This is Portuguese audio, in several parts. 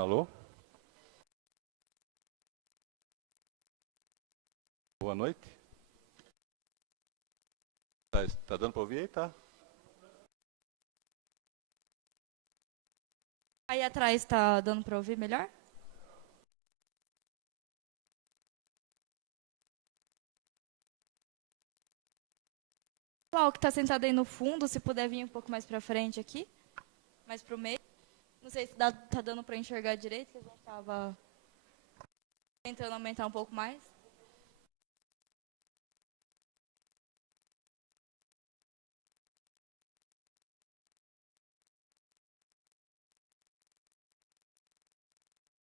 Alô? Boa noite. Tá dando para ouvir aí, tá? Aí atrás está dando para ouvir melhor? Pessoal que está sentado aí no fundo, se puder vir um pouco mais para frente aqui, mais para o meio. Não sei se está dando para enxergar direito, que a gente estava tentando aumentar um pouco mais.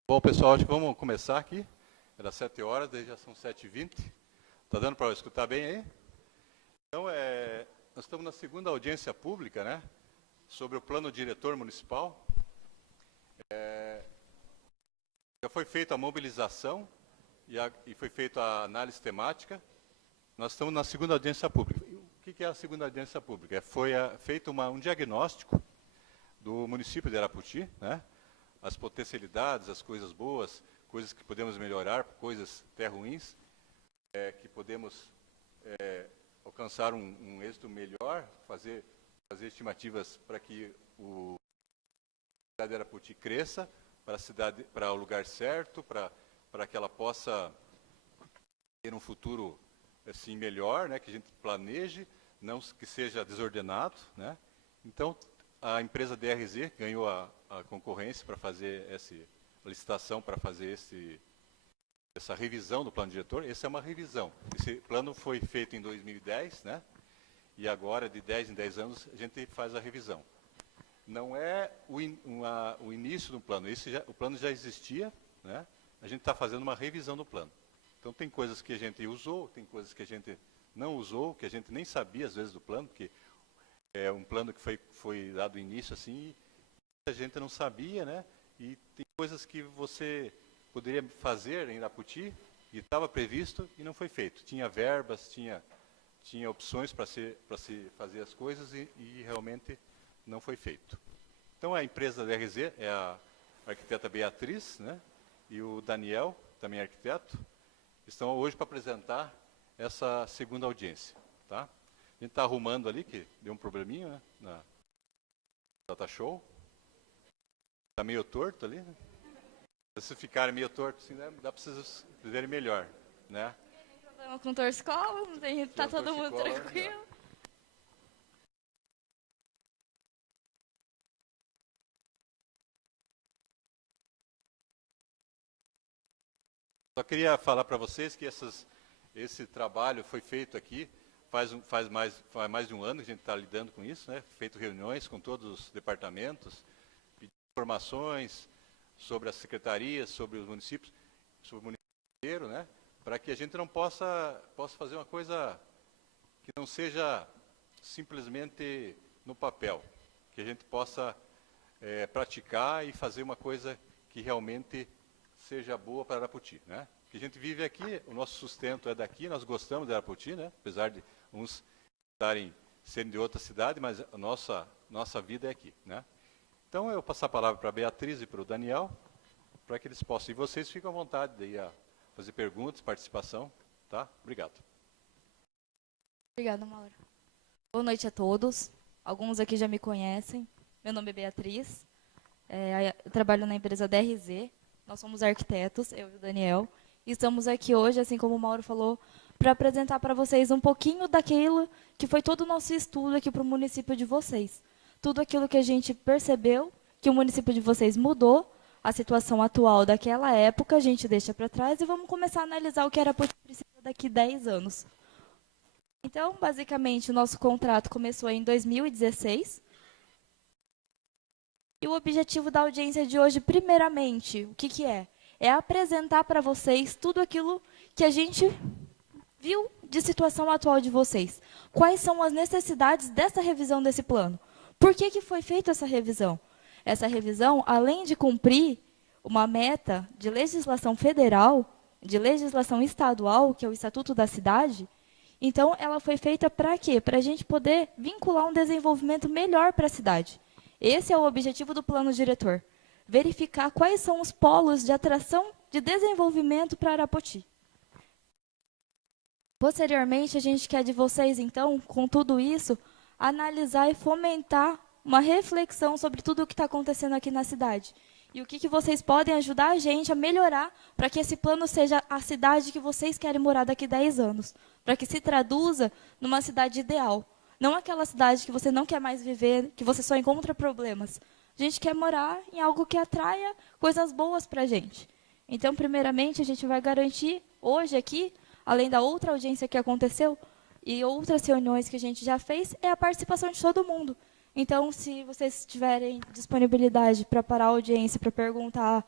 Bom, pessoal, acho que vamos começar aqui. Era 7 horas, daí já são 7h20. Tá dando para escutar bem aí? Então, nós estamos na segunda audiência pública, né? Sobre o plano diretor municipal. Já foi feita a mobilização e foi feita a análise temática. Nós estamos na segunda audiência pública. O que é a segunda audiência pública? Foi feito um diagnóstico do município de Arapoti, né? As potencialidades, as coisas boas, coisas que podemos melhorar, coisas até ruins, que podemos alcançar um êxito melhor, fazer estimativas para que a cidade de Arapoti cresça, para o lugar certo, para que ela possa ter um futuro assim melhor, né, que a gente planeje, não que seja desordenado, né? Então, a empresa DRZ ganhou a concorrência para fazer essa licitação, para fazer essa revisão do plano diretor. Essa é uma revisão. Esse plano foi feito em 2010, né? E agora, de 10 em 10 anos, a gente faz a revisão. Não é o início do plano. O plano já existia, né? A gente está fazendo uma revisão do plano. Então, tem coisas que a gente usou, tem coisas que a gente não usou, que a gente nem sabia, às vezes, do plano, porque é um plano que foi dado início assim, e a gente não sabia, né? E tem coisas que você poderia fazer em Arapoti, e estava previsto e não foi feito. Tinha verbas, tinha opções para se fazer as coisas e realmente não foi feito. Então, a empresa da DRZ é a arquiteta Beatriz, né? E o Daniel, também arquiteto, estão hoje para apresentar essa segunda audiência, tá? A gente está arrumando ali, que deu um probleminha, né, na Data Show. Está meio torto ali, né? Se ficarem meio torto, assim, né, dá para vocês verem melhor, né? Não tem problema com torcicola, não tem, tá todo mundo tranquilo. Só queria falar para vocês que esse trabalho foi feito aqui, faz mais de um ano que a gente está lidando com isso, né? Feito reuniões com todos os departamentos, pedindo informações sobre as secretarias, sobre os municípios, sobre o município inteiro, né? Para que a gente não possa fazer uma coisa que não seja simplesmente no papel, que a gente possa praticar e fazer uma coisa que realmente seja boa para Arapoti, né? Que a gente vive aqui, o nosso sustento é daqui, nós gostamos de Arapoti, né? Apesar de uns serem de outra cidade, mas a nossa vida é aqui, né? Então, eu vou passar a palavra para a Beatriz e para o Daniel, para que eles possam. E vocês ficam à vontade daí a fazer perguntas, participação, tá? Obrigado. Obrigada, Mauro. Boa noite a todos. Alguns aqui já me conhecem. Meu nome é Beatriz. Eu trabalho na empresa DRZ. Nós somos arquitetos, eu e o Daniel. E estamos aqui hoje, assim como o Mauro falou, para apresentar para vocês um pouquinho daquilo que foi todo o nosso estudo aqui para o município de vocês. Tudo aquilo que a gente percebeu, que o município de vocês mudou, a situação atual daquela época, a gente deixa para trás e vamos começar a analisar o que Arapoti precisa daqui 10 anos. Então, basicamente, o nosso contrato começou em 2016. E o objetivo da audiência de hoje, primeiramente, o que é? É apresentar para vocês tudo aquilo que a gente viu de situação atual de vocês. Quais são as necessidades dessa revisão desse plano? Por que foi feita essa revisão? Essa revisão, além de cumprir uma meta de legislação federal, de legislação estadual, que é o Estatuto da Cidade, então ela foi feita para quê? Para a gente poder vincular um desenvolvimento melhor para a cidade. Esse é o objetivo do plano diretor. verificar quais são os polos de atração de desenvolvimento para Arapoti. Posteriormente, a gente quer de vocês, então, com tudo isso, analisar e fomentar uma reflexão sobre tudo o que está acontecendo aqui na cidade. E o que vocês podem ajudar a gente a melhorar para que esse plano seja a cidade que vocês querem morar daqui a 10 anos. Para que se traduza numa cidade ideal. Não aquela cidade que você não quer mais viver, que você só encontra problemas. A gente quer morar em algo que atraia coisas boas para a gente. Então, primeiramente, a gente vai garantir, hoje aqui, além da outra audiência que aconteceu, e outras reuniões que a gente já fez, é a participação de todo mundo. Então, se vocês tiverem disponibilidade para parar a audiência, para perguntar,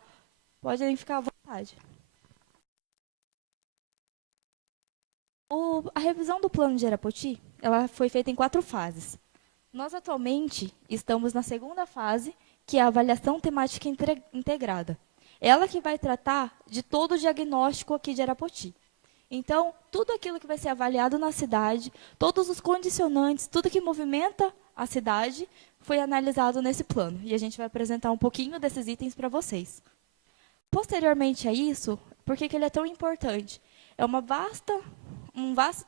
podem ficar à vontade. A revisão do plano de Arapoti, ela foi feita em 4 fases. Nós, atualmente, estamos na segunda fase, que é a avaliação temática integrada. Ela que vai tratar de todo o diagnóstico aqui de Arapoti. Então, tudo aquilo que vai ser avaliado na cidade, todos os condicionantes, tudo que movimenta a cidade, foi analisado nesse plano. E a gente vai apresentar um pouquinho desses itens para vocês. Posteriormente a isso, por que ele é tão importante? É uma vasta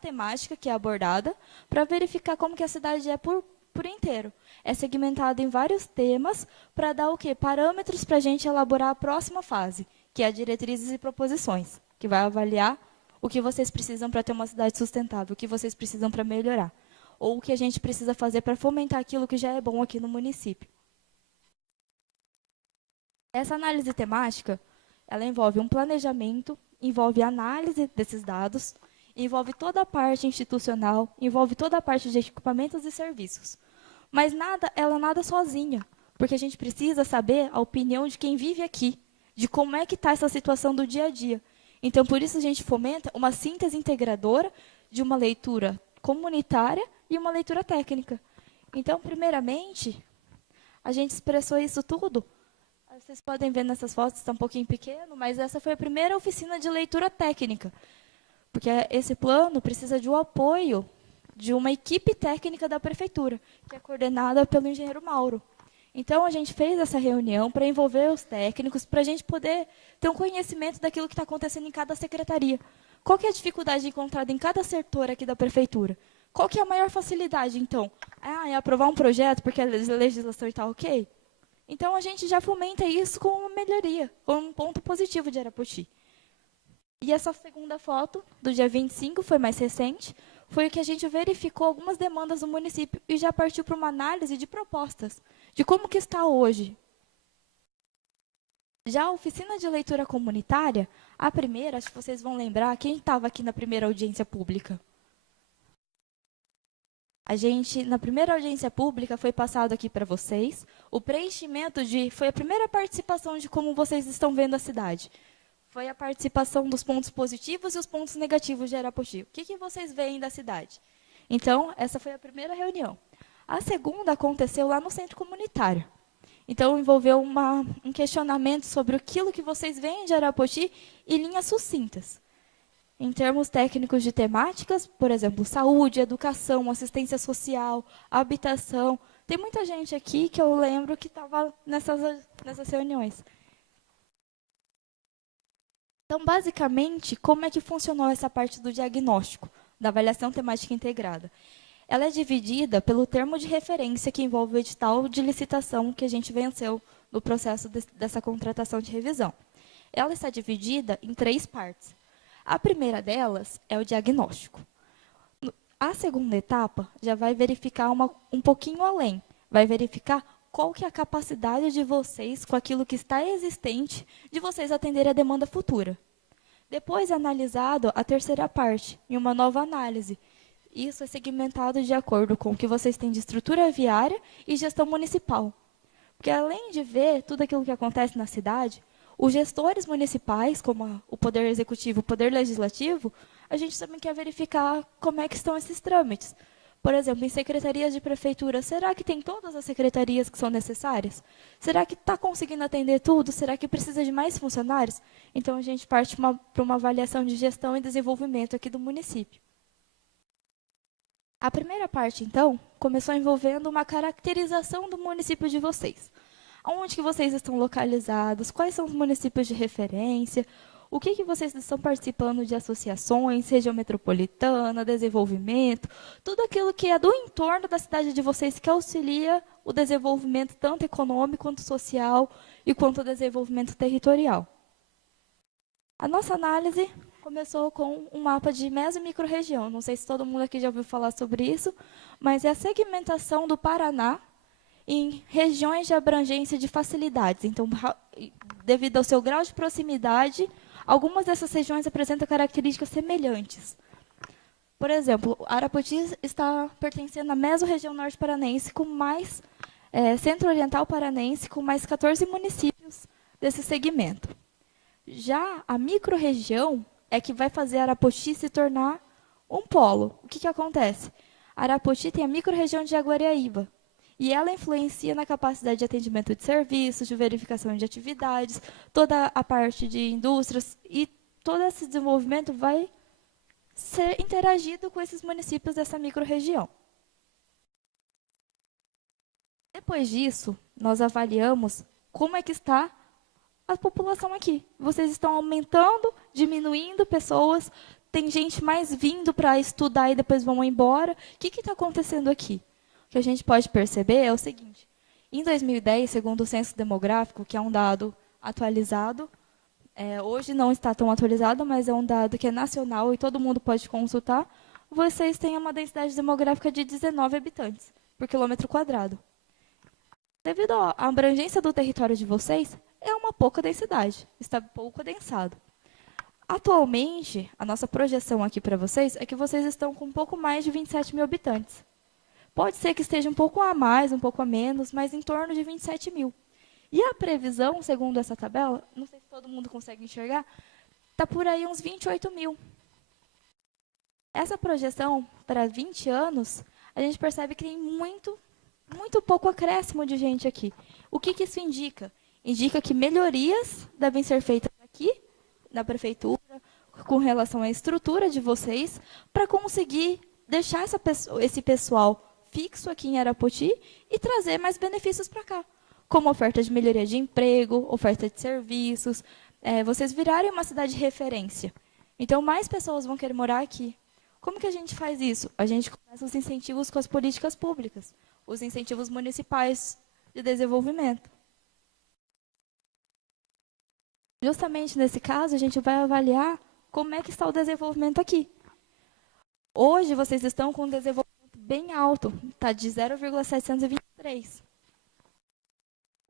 temática que é abordada para verificar como que a cidade é por inteiro. É segmentada em vários temas para dar o quê? Parâmetros para a gente elaborar a próxima fase, que é a diretrizes e proposições, que vai avaliar o que vocês precisam para ter uma cidade sustentável, o que vocês precisam para melhorar, ou o que a gente precisa fazer para fomentar aquilo que já é bom aqui no município. Essa análise temática, ela envolve um planejamento, envolve análise desses dados, envolve toda a parte institucional, envolve toda a parte de equipamentos e serviços. Mas ela nada sozinha, porque a gente precisa saber a opinião de quem vive aqui, de como é que está essa situação do dia a dia. Então, por isso, a gente fomenta uma síntese integradora de uma leitura comunitária e uma leitura técnica. Então, primeiramente, a gente expressou isso tudo. Vocês podem ver nessas fotos, está um pouquinho pequeno, mas essa foi a primeira oficina de leitura técnica. Porque esse plano precisa de um apoio de uma equipe técnica da prefeitura, que é coordenada pelo engenheiro Mauro. Então, a gente fez essa reunião para envolver os técnicos, para a gente poder ter um conhecimento daquilo que está acontecendo em cada secretaria. Qual que é a dificuldade encontrada em cada setor aqui da prefeitura? Qual que é a maior facilidade, então? É aprovar um projeto porque a legislação está ok? Então, a gente já fomenta isso com uma melhoria, com um ponto positivo de Arapoti. E essa segunda foto, do dia 25, foi mais recente, foi o que a gente verificou algumas demandas do município e já partiu para uma análise de propostas, de como que está hoje. Já a oficina de leitura comunitária, a primeira, acho que vocês vão lembrar, quem estava aqui na primeira audiência pública? Na primeira audiência pública, foi passado aqui para vocês o preenchimento foi a primeira participação de como vocês estão vendo a cidade. Foi a participação dos pontos positivos e os pontos negativos de Arapoti. O que vocês veem da cidade? Então, essa foi a primeira reunião. A segunda aconteceu lá no centro comunitário. Então, envolveu um questionamento sobre aquilo que vocês veem de Arapoti e linhas sucintas. Em termos técnicos de temáticas, por exemplo, saúde, educação, assistência social, habitação. Tem muita gente aqui que eu lembro que estava nessas reuniões. Então, basicamente, como é que funcionou essa parte do diagnóstico, da avaliação temática integrada? Ela é dividida pelo termo de referência que envolve o edital de licitação que a gente venceu no processo dessa contratação de revisão. Ela está dividida em 3 partes. A primeira delas é o diagnóstico. A segunda etapa já vai verificar um pouquinho além, vai verificar qual que é a capacidade de vocês, com aquilo que está existente, de vocês atenderem a demanda futura. Depois é analisado a terceira parte, em uma nova análise. Isso é segmentado de acordo com o que vocês têm de estrutura viária e gestão municipal. Porque, além de ver tudo aquilo que acontece na cidade, os gestores municipais, como o Poder Executivo e o Poder Legislativo, a gente também quer verificar como é que estão esses trâmites. Por exemplo, em secretarias de prefeitura, será que tem todas as secretarias que são necessárias? Será que está conseguindo atender tudo? Será que precisa de mais funcionários? Então, a gente parte para uma avaliação de gestão e desenvolvimento aqui do município. A primeira parte, então, começou envolvendo uma caracterização do município de vocês. Onde que vocês estão localizados? Quais são os municípios de referência? O que vocês estão participando de associações, região metropolitana, desenvolvimento, tudo aquilo que é do entorno da cidade de vocês que auxilia o desenvolvimento tanto econômico quanto social e quanto o desenvolvimento territorial. A nossa análise começou com um mapa de meso e microrregião. Não sei se todo mundo aqui já ouviu falar sobre isso, mas é a segmentação do Paraná em regiões de abrangência de facilidades. Então, devido ao seu grau de proximidade, algumas dessas regiões apresentam características semelhantes. Por exemplo, Arapoti está pertencendo à mesorregião norte paranense, com mais centro-oriental paranense, com mais 14 municípios desse segmento. Já a microrregião é que vai fazer Arapoti se tornar um polo. O que acontece? Arapoti tem a microrregião de Jaguariaíba, e ela influencia na capacidade de atendimento de serviços, de verificação de atividades, toda a parte de indústrias, e todo esse desenvolvimento vai ser interagido com esses municípios dessa microrregião. Depois disso, nós avaliamos como é que está a população aqui. Vocês estão aumentando, diminuindo pessoas, tem gente mais vindo para estudar e depois vão embora. O que está acontecendo aqui? O que a gente pode perceber é o seguinte: em 2010, segundo o Censo Demográfico, que é um dado atualizado, hoje não está tão atualizado, mas é um dado que é nacional e todo mundo pode consultar, vocês têm uma densidade demográfica de 19 habitantes por quilômetro quadrado. Devido à abrangência do território de vocês, é uma pouca densidade, está pouco adensado. Atualmente, a nossa projeção aqui para vocês é que vocês estão com um pouco mais de 27 mil habitantes. Pode ser que esteja um pouco a mais, um pouco a menos, mas em torno de 27 mil. E a previsão, segundo essa tabela, não sei se todo mundo consegue enxergar, está por aí uns 28 mil. Essa projeção, para 20 anos, a gente percebe que tem muito pouco acréscimo de gente aqui. O que isso indica? Indica que melhorias devem ser feitas aqui, na prefeitura, com relação à estrutura de vocês, para conseguir deixar esse pessoal fixo aqui em Arapoti e trazer mais benefícios para cá, como oferta de melhoria de emprego, oferta de serviços, vocês virarem uma cidade de referência. Então, mais pessoas vão querer morar aqui. Como que a gente faz isso? A gente começa os incentivos com as políticas públicas, os incentivos municipais de desenvolvimento. Justamente nesse caso, a gente vai avaliar como é que está o desenvolvimento aqui. Hoje, vocês estão com um desenvolvimento bem alto, está de 0,723.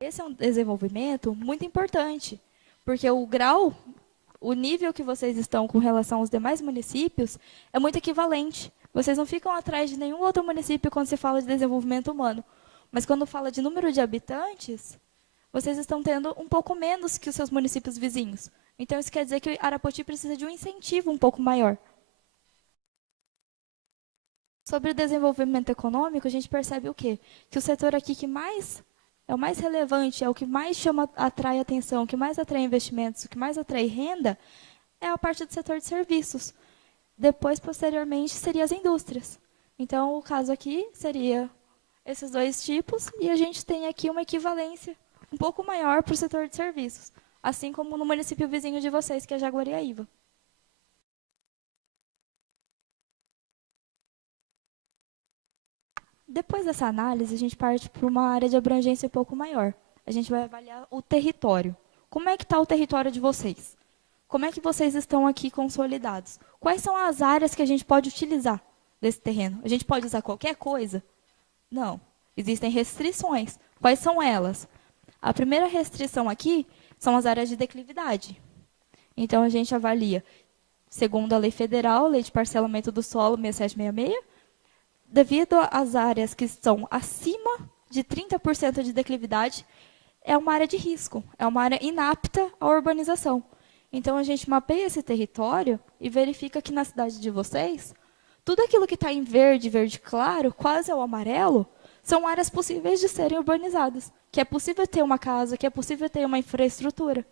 Esse é um desenvolvimento muito importante, porque o nível que vocês estão com relação aos demais municípios é muito equivalente. Vocês não ficam atrás de nenhum outro município quando se fala de desenvolvimento humano. Mas quando fala de número de habitantes, vocês estão tendo um pouco menos que os seus municípios vizinhos. Então, isso quer dizer que Arapoti precisa de um incentivo um pouco maior. Sobre o desenvolvimento econômico, a gente percebe o quê? Que o setor aqui que é o mais relevante, é o que mais atrai atenção, o que mais atrai investimentos, o que mais atrai renda, é a parte do setor de serviços. Depois, posteriormente, seriam as indústrias. Então, o caso aqui seria esses dois tipos, e a gente tem aqui uma equivalência um pouco maior para o setor de serviços, assim como no município vizinho de vocês, que é Jaguariaíba. Depois dessa análise, a gente parte para uma área de abrangência um pouco maior. A gente vai avaliar o território. Como é que está o território de vocês? Como é que vocês estão aqui consolidados? Quais são as áreas que a gente pode utilizar desse terreno? A gente pode usar qualquer coisa? Não. Existem restrições. Quais são elas? A primeira restrição aqui são as áreas de declividade. Então, a gente avalia, segundo a lei federal, Lei de Parcelamento do Solo 6766, devido às áreas que estão acima de 30% de declividade, é uma área de risco, é uma área inapta à urbanização. Então, a gente mapeia esse território e verifica que na cidade de vocês, tudo aquilo que está em verde, verde claro, quase ao amarelo, são áreas possíveis de serem urbanizadas, que é possível ter uma casa, que é possível ter uma infraestrutura.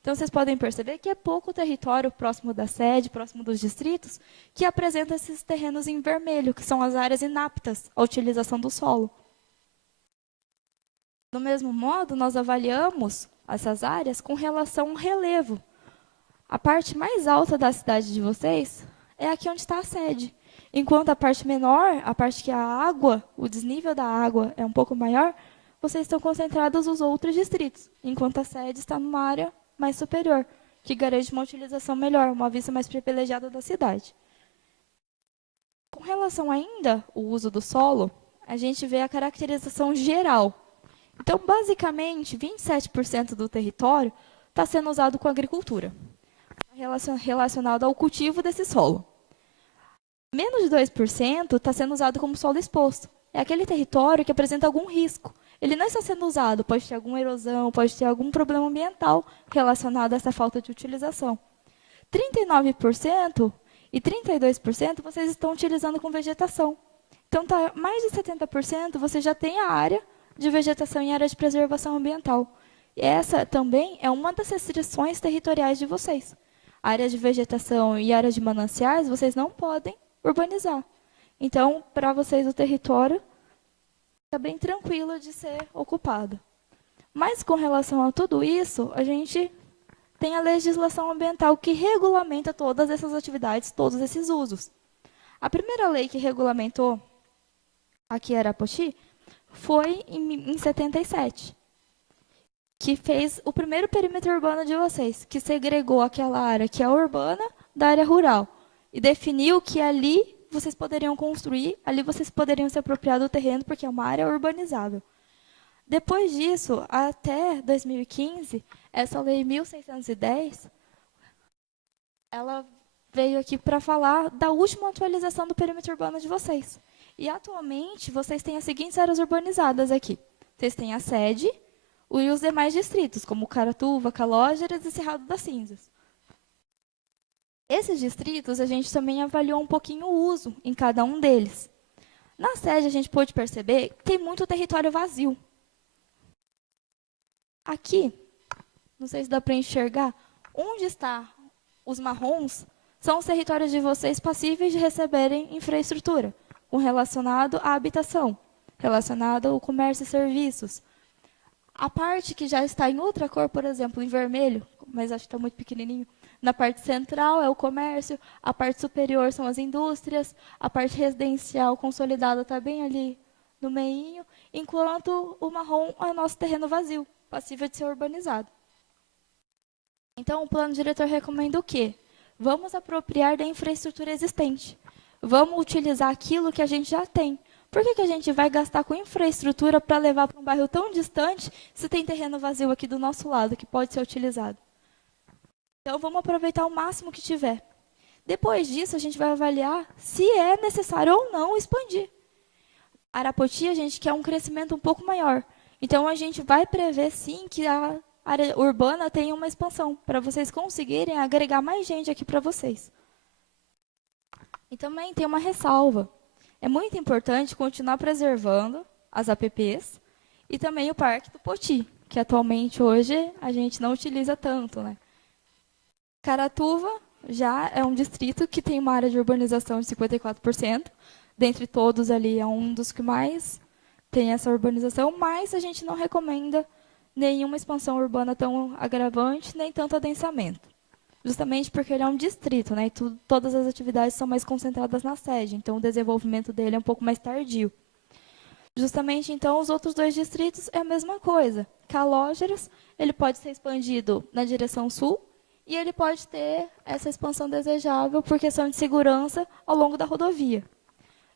Então, vocês podem perceber que é pouco território próximo da sede, próximo dos distritos, que apresenta esses terrenos em vermelho, que são as áreas inaptas à utilização do solo. Do mesmo modo, nós avaliamos essas áreas com relação ao relevo. A parte mais alta da cidade de vocês é aqui onde está a sede. Enquanto a parte menor, a parte que a água, o desnível da água é um pouco maior, vocês estão concentrados nos outros distritos, enquanto a sede está numa área mais superior, que garante uma utilização melhor, uma vista mais privilegiada da cidade. Com relação ainda ao uso do solo, a gente vê a caracterização geral. Então, basicamente, 27% do território está sendo usado com agricultura, relacionado ao cultivo desse solo. Menos de 2% está sendo usado como solo exposto. É aquele território que apresenta algum risco. Ele não está sendo usado, pode ter alguma erosão, pode ter algum problema ambiental relacionado a essa falta de utilização. 39% e 32% vocês estão utilizando com vegetação. Então, mais de 70% você já tem a área de vegetação em área de preservação ambiental. E essa também é uma das restrições territoriais de vocês. Áreas de vegetação e áreas de mananciais, vocês não podem urbanizar. Então, para vocês, o território está bem tranquilo de ser ocupado. Mas, com relação a tudo isso, a gente tem a legislação ambiental que regulamenta todas essas atividades, todos esses usos. A primeira lei que regulamentou aqui em Arapoti foi em 77, que fez o primeiro perímetro urbano de vocês, que segregou aquela área que é urbana da área rural, e definiu que ali vocês poderiam construir, ali vocês poderiam se apropriar do terreno, porque é uma área urbanizável. Depois disso, até 2015, essa lei 1610, ela veio aqui para falar da última atualização do perímetro urbano de vocês. E, atualmente, vocês têm as seguintes áreas urbanizadas aqui. Vocês têm a sede e os demais distritos, como Caratuva, Calógeras e Cerrado das Cinzas. Esses distritos, a gente também avaliou um pouquinho o uso em cada um deles. Na sede, a gente pôde perceber que tem muito território vazio. Aqui, não sei se dá para enxergar, onde estão os marrons são os territórios de vocês passíveis de receberem infraestrutura, relacionado à habitação, relacionado ao comércio e serviços. A parte que já está em outra cor, por exemplo, em vermelho, mas acho que está muito pequenininho, na parte central é o comércio, a parte superior são as indústrias, a parte residencial consolidada está bem ali no meinho, enquanto o marrom é o nosso terreno vazio, passível de ser urbanizado. Então, o plano diretor recomenda o quê? Vamos apropriar da infraestrutura existente. Vamos utilizar aquilo que a gente já tem. Por que a gente vai gastar com infraestrutura para levar para um bairro tão distante se tem terreno vazio aqui do nosso lado que pode ser utilizado? Então, vamos aproveitar o máximo que tiver. Depois disso, a gente vai avaliar se é necessário ou não expandir. Arapoti, a gente quer um crescimento um pouco maior. Então, a gente vai prever, sim, que a área urbana tenha uma expansão, para vocês conseguirem agregar mais gente aqui para vocês. E também tem uma ressalva. É muito importante continuar preservando as APPs e também o Parque do Poti, que atualmente, hoje, a gente não utiliza tanto, né? Caratuva já é um distrito que tem uma área de urbanização de 54%. Dentre todos ali, é um dos que mais tem essa urbanização, mas a gente não recomenda nenhuma expansão urbana tão agravante, nem tanto adensamento. Justamente porque ele é um distrito, né? E todas as atividades são mais concentradas na sede, então o desenvolvimento dele é um pouco mais tardio. Justamente, então, os outros dois distritos é a mesma coisa. Calógeras, ele pode ser expandido na direção sul, e ele pode ter essa expansão desejável por questão de segurança ao longo da rodovia.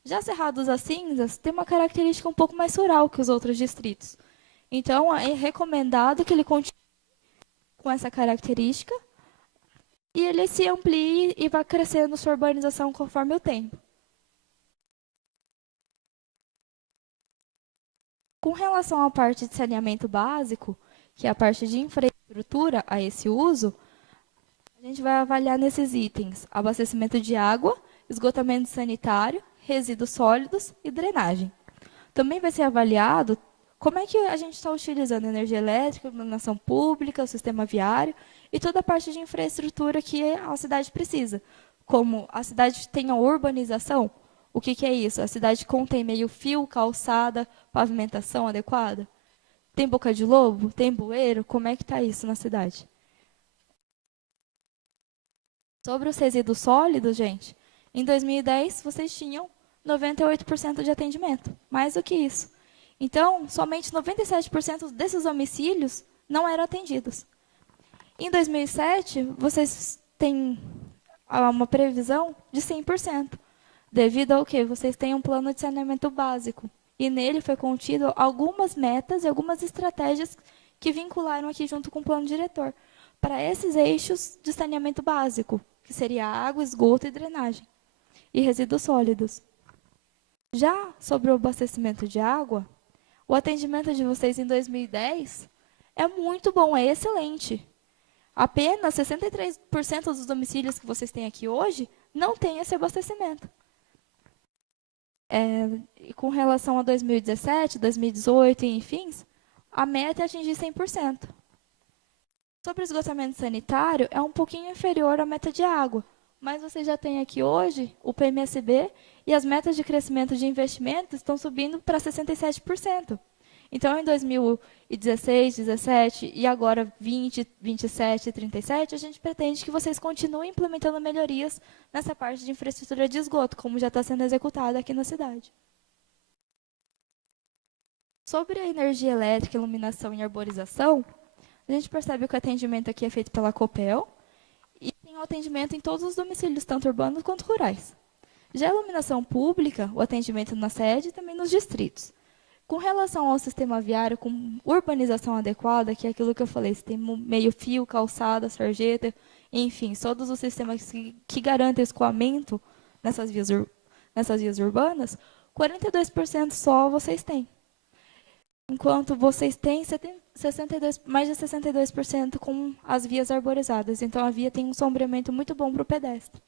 Já Cerrado das Cinzas tem uma característica um pouco mais rural que os outros distritos. Então, é recomendado que ele continue com essa característica e ele se amplie e vá crescendo sua urbanização conforme o tempo. Com relação à parte de saneamento básico, que é a parte de infraestrutura a esse uso, a gente vai avaliar nesses itens: abastecimento de água, esgotamento sanitário, resíduos sólidos e drenagem. Também vai ser avaliado como é que a gente está utilizando energia elétrica, iluminação pública, o sistema viário e toda a parte de infraestrutura que a cidade precisa. Como a cidade tem a urbanização, o que é isso? A cidade contém meio-fio, calçada, pavimentação adequada? Tem boca de lobo? Tem bueiro? Como é que está isso na cidade? Sobre os resíduos sólidos, gente, em 2010 vocês tinham 98% de atendimento, mais do que isso. Então, somente 97% desses homicídios não eram atendidos. Em 2007, vocês têm uma previsão de 100%, devido ao que vocês têm um plano de saneamento básico. E nele foi contido algumas metas e algumas estratégias que vincularam aqui junto com o plano diretor, para esses eixos de saneamento básico, que seria água, esgoto e drenagem, e resíduos sólidos. Já sobre o abastecimento de água, o atendimento de vocês em 2010 é muito bom, é excelente. Apenas 63% dos domicílios que vocês têm aqui hoje não têm esse abastecimento. E com relação a 2017, 2018 e enfim, a meta é atingir 100%. Sobre o esgotamento sanitário, é um pouquinho inferior à meta de água, mas você já tem aqui hoje o PMSB e as metas de crescimento de investimento estão subindo para 67%. Então, em 2016, 17 e agora 20, 27 e 37, a gente pretende que vocês continuem implementando melhorias nessa parte de infraestrutura de esgoto, como já está sendo executada aqui na cidade. Sobre a energia elétrica, iluminação e arborização, a gente percebe que o atendimento aqui é feito pela Copel e tem o atendimento em todos os domicílios, tanto urbanos quanto rurais. Já a iluminação pública, o atendimento na sede e também nos distritos. Com relação ao sistema viário, com urbanização adequada, que é aquilo que eu falei, se tem meio-fio, calçada, sarjeta, enfim, todos os sistemas que garantem o escoamento nessas vias urbanas, 42% só vocês têm. Enquanto vocês têm mais de 62% com as vias arborizadas. Então, a via tem um sombreamento muito bom para o pedestre.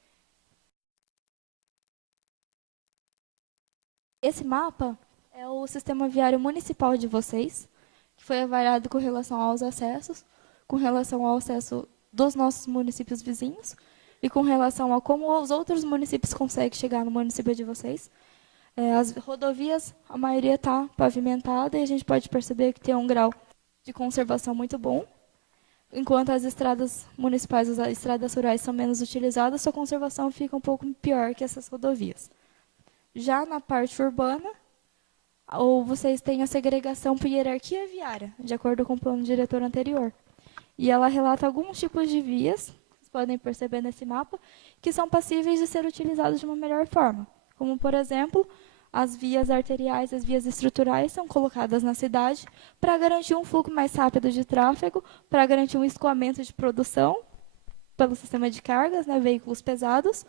Esse mapa é o sistema viário municipal de vocês, que foi avaliado com relação aos acessos, com relação ao acesso dos nossos municípios vizinhos e com relação a como os outros municípios conseguem chegar no município de vocês. As rodovias, a maioria está pavimentada e a gente pode perceber que tem um grau de conservação muito bom. Enquanto as estradas municipais, as estradas rurais são menos utilizadas, sua conservação fica um pouco pior que essas rodovias. Já na parte urbana, ou vocês têm a segregação por hierarquia viária, de acordo com o plano diretor anterior. E ela relata alguns tipos de vias, vocês podem perceber nesse mapa, que são passíveis de ser utilizados de uma melhor forma. Como, por exemplo, as vias arteriais, as vias estruturais são colocadas na cidade para garantir um fluxo mais rápido de tráfego, para garantir um escoamento de produção pelo sistema de cargas, veículos pesados,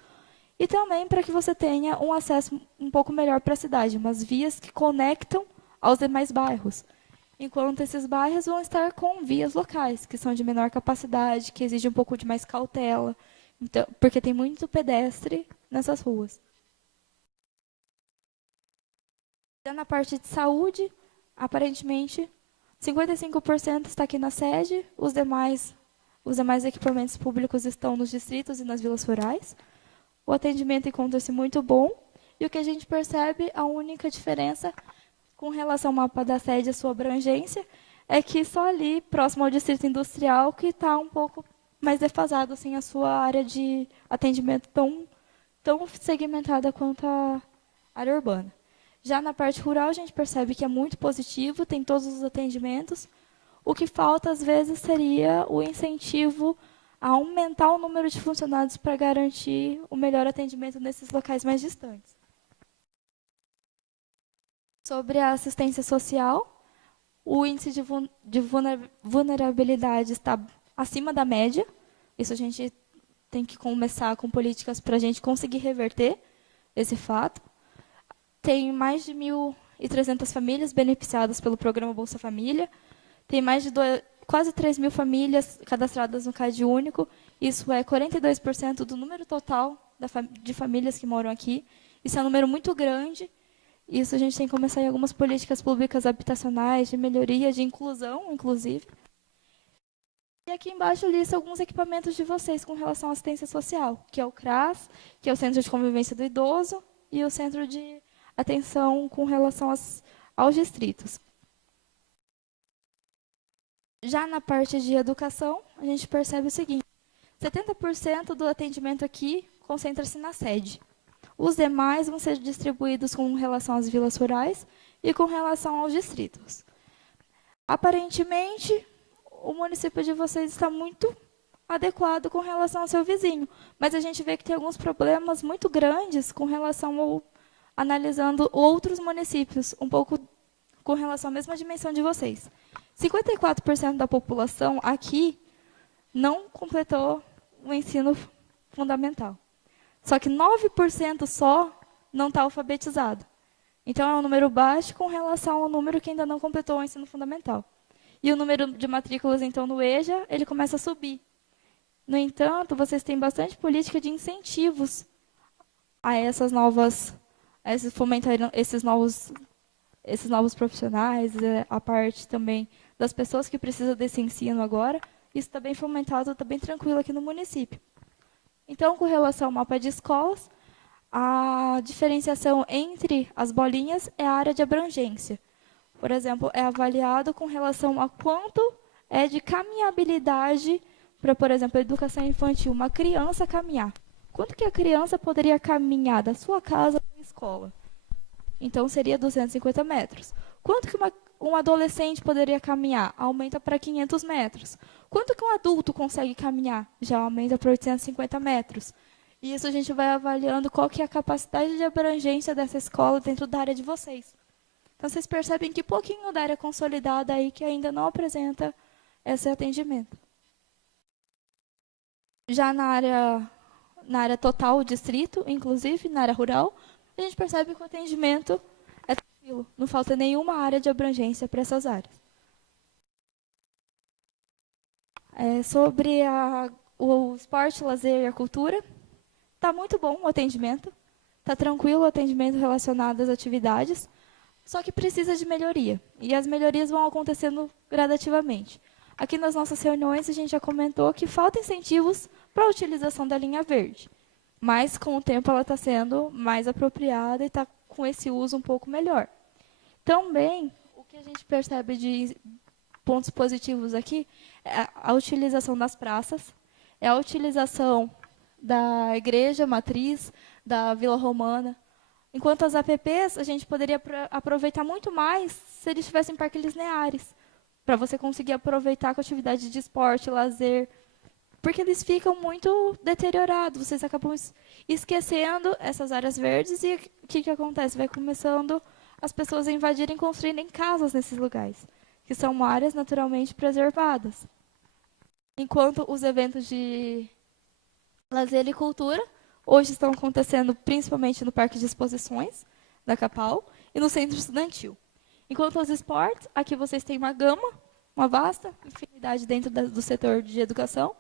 e também para que você tenha um acesso um pouco melhor para a cidade, umas vias que conectam aos demais bairros. Enquanto esses bairros vão estar com vias locais, que são de menor capacidade, que exigem um pouco de mais cautela, então, porque tem muito pedestre nessas ruas. Já na parte de saúde, aparentemente, 55% está aqui na sede, os demais equipamentos públicos estão nos distritos e nas vilas rurais. O atendimento encontra-se muito bom. E o que a gente percebe, a única diferença com relação ao mapa da sede e a sua abrangência, é que só ali, próximo ao distrito industrial, que está um pouco mais defasado assim, a sua área de atendimento tão segmentada quanto a área urbana. Já na parte rural, a gente percebe que é muito positivo, tem todos os atendimentos. O que falta, às vezes, seria o incentivo a aumentar o número de funcionários para garantir o melhor atendimento nesses locais mais distantes. Sobre a assistência social, o índice de vulnerabilidade está acima da média. Isso a gente tem que começar com políticas para a gente conseguir reverter esse fato. Tem mais de 1.300 famílias beneficiadas pelo programa Bolsa Família. Tem mais de quase 3.000 famílias cadastradas no CAD único. Isso é 42% do número total de famílias que moram aqui. Isso é um número muito grande. Isso a gente tem que começar em algumas políticas públicas habitacionais, de melhoria, de inclusão, inclusive. E aqui embaixo lista alguns equipamentos de vocês com relação à assistência social, que é o CRAS, que é o Centro de Convivência do Idoso, e o Centro de Atenção com relação aos distritos. Já na parte de educação, a gente percebe o seguinte: 70% do atendimento aqui concentra-se na sede. Os demais vão ser distribuídos com relação às vilas rurais e com relação aos distritos. Aparentemente, o município de vocês está muito adequado com relação ao seu vizinho, mas a gente vê que tem alguns problemas muito grandes com relação ao analisando outros municípios, um pouco com relação à mesma dimensão de vocês. 54% da população aqui não completou o ensino fundamental. Só que 9% só não está alfabetizado. Então, é um número baixo com relação ao número que ainda não completou o ensino fundamental. E o número de matrículas, então, no EJA, ele começa a subir. No entanto, vocês têm bastante política de incentivos a essas novas, fomentar esses novos profissionais, a parte também das pessoas que precisam desse ensino agora. Isso está bem fomentado, está bem tranquilo aqui no município. Então, com relação ao mapa de escolas, a diferenciação entre as bolinhas é a área de abrangência. Por exemplo, é avaliado com relação a quanto é de caminhabilidade para, por exemplo, a educação infantil, uma criança caminhar. Quanto que a criança poderia caminhar da sua casa para a escola? Então, seria 250 metros. Quanto que um adolescente poderia caminhar? Aumenta para 500 metros. Quanto que um adulto consegue caminhar? Já aumenta para 850 metros. E isso a gente vai avaliando qual que é a capacidade de abrangência dessa escola dentro da área de vocês. Então, vocês percebem que pouquinho da área consolidada aí que ainda não apresenta esse atendimento. Já na área total, distrito, inclusive, na área rural, a gente percebe que o atendimento é tranquilo. Não falta nenhuma área de abrangência para essas áreas. Sobre o esporte, lazer e a cultura, está muito bom o atendimento. Está tranquilo o atendimento relacionado às atividades, só que precisa de melhoria. E as melhorias vão acontecendo gradativamente. Aqui nas nossas reuniões, a gente já comentou que falta incentivos para a utilização da linha verde. Mas, com o tempo, ela está sendo mais apropriada e está com esse uso um pouco melhor. Também, o que a gente percebe de pontos positivos aqui é a utilização das praças, é a utilização da igreja matriz, da Vila Romana. Enquanto as APPs, a gente poderia aproveitar muito mais se eles tivessem parques lineares, para você conseguir aproveitar com atividade de esporte, lazer, porque eles ficam muito deteriorados. Vocês acabam esquecendo essas áreas verdes e o que acontece? Vai começando as pessoas a invadirem e construírem casas nesses lugares, que são áreas naturalmente preservadas. Enquanto os eventos de lazer e cultura hoje estão acontecendo principalmente no Parque de Exposições da Capal e no Centro Estudantil. Enquanto os esportes, aqui vocês têm uma gama, uma vasta infinidade dentro do setor de educação,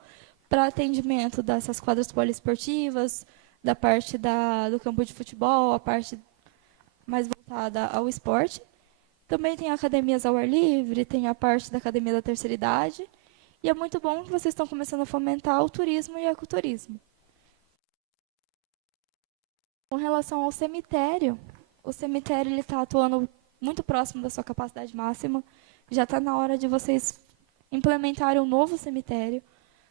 para atendimento dessas quadras poliesportivas, da parte do campo de futebol, a parte mais voltada ao esporte. Também tem academias ao ar livre, tem a parte da academia da terceira idade. E é muito bom que vocês estão começando a fomentar o turismo e o ecoturismo. Com relação ao cemitério, o cemitério está atuando muito próximo da sua capacidade máxima. Já está na hora de vocês implementarem um novo cemitério.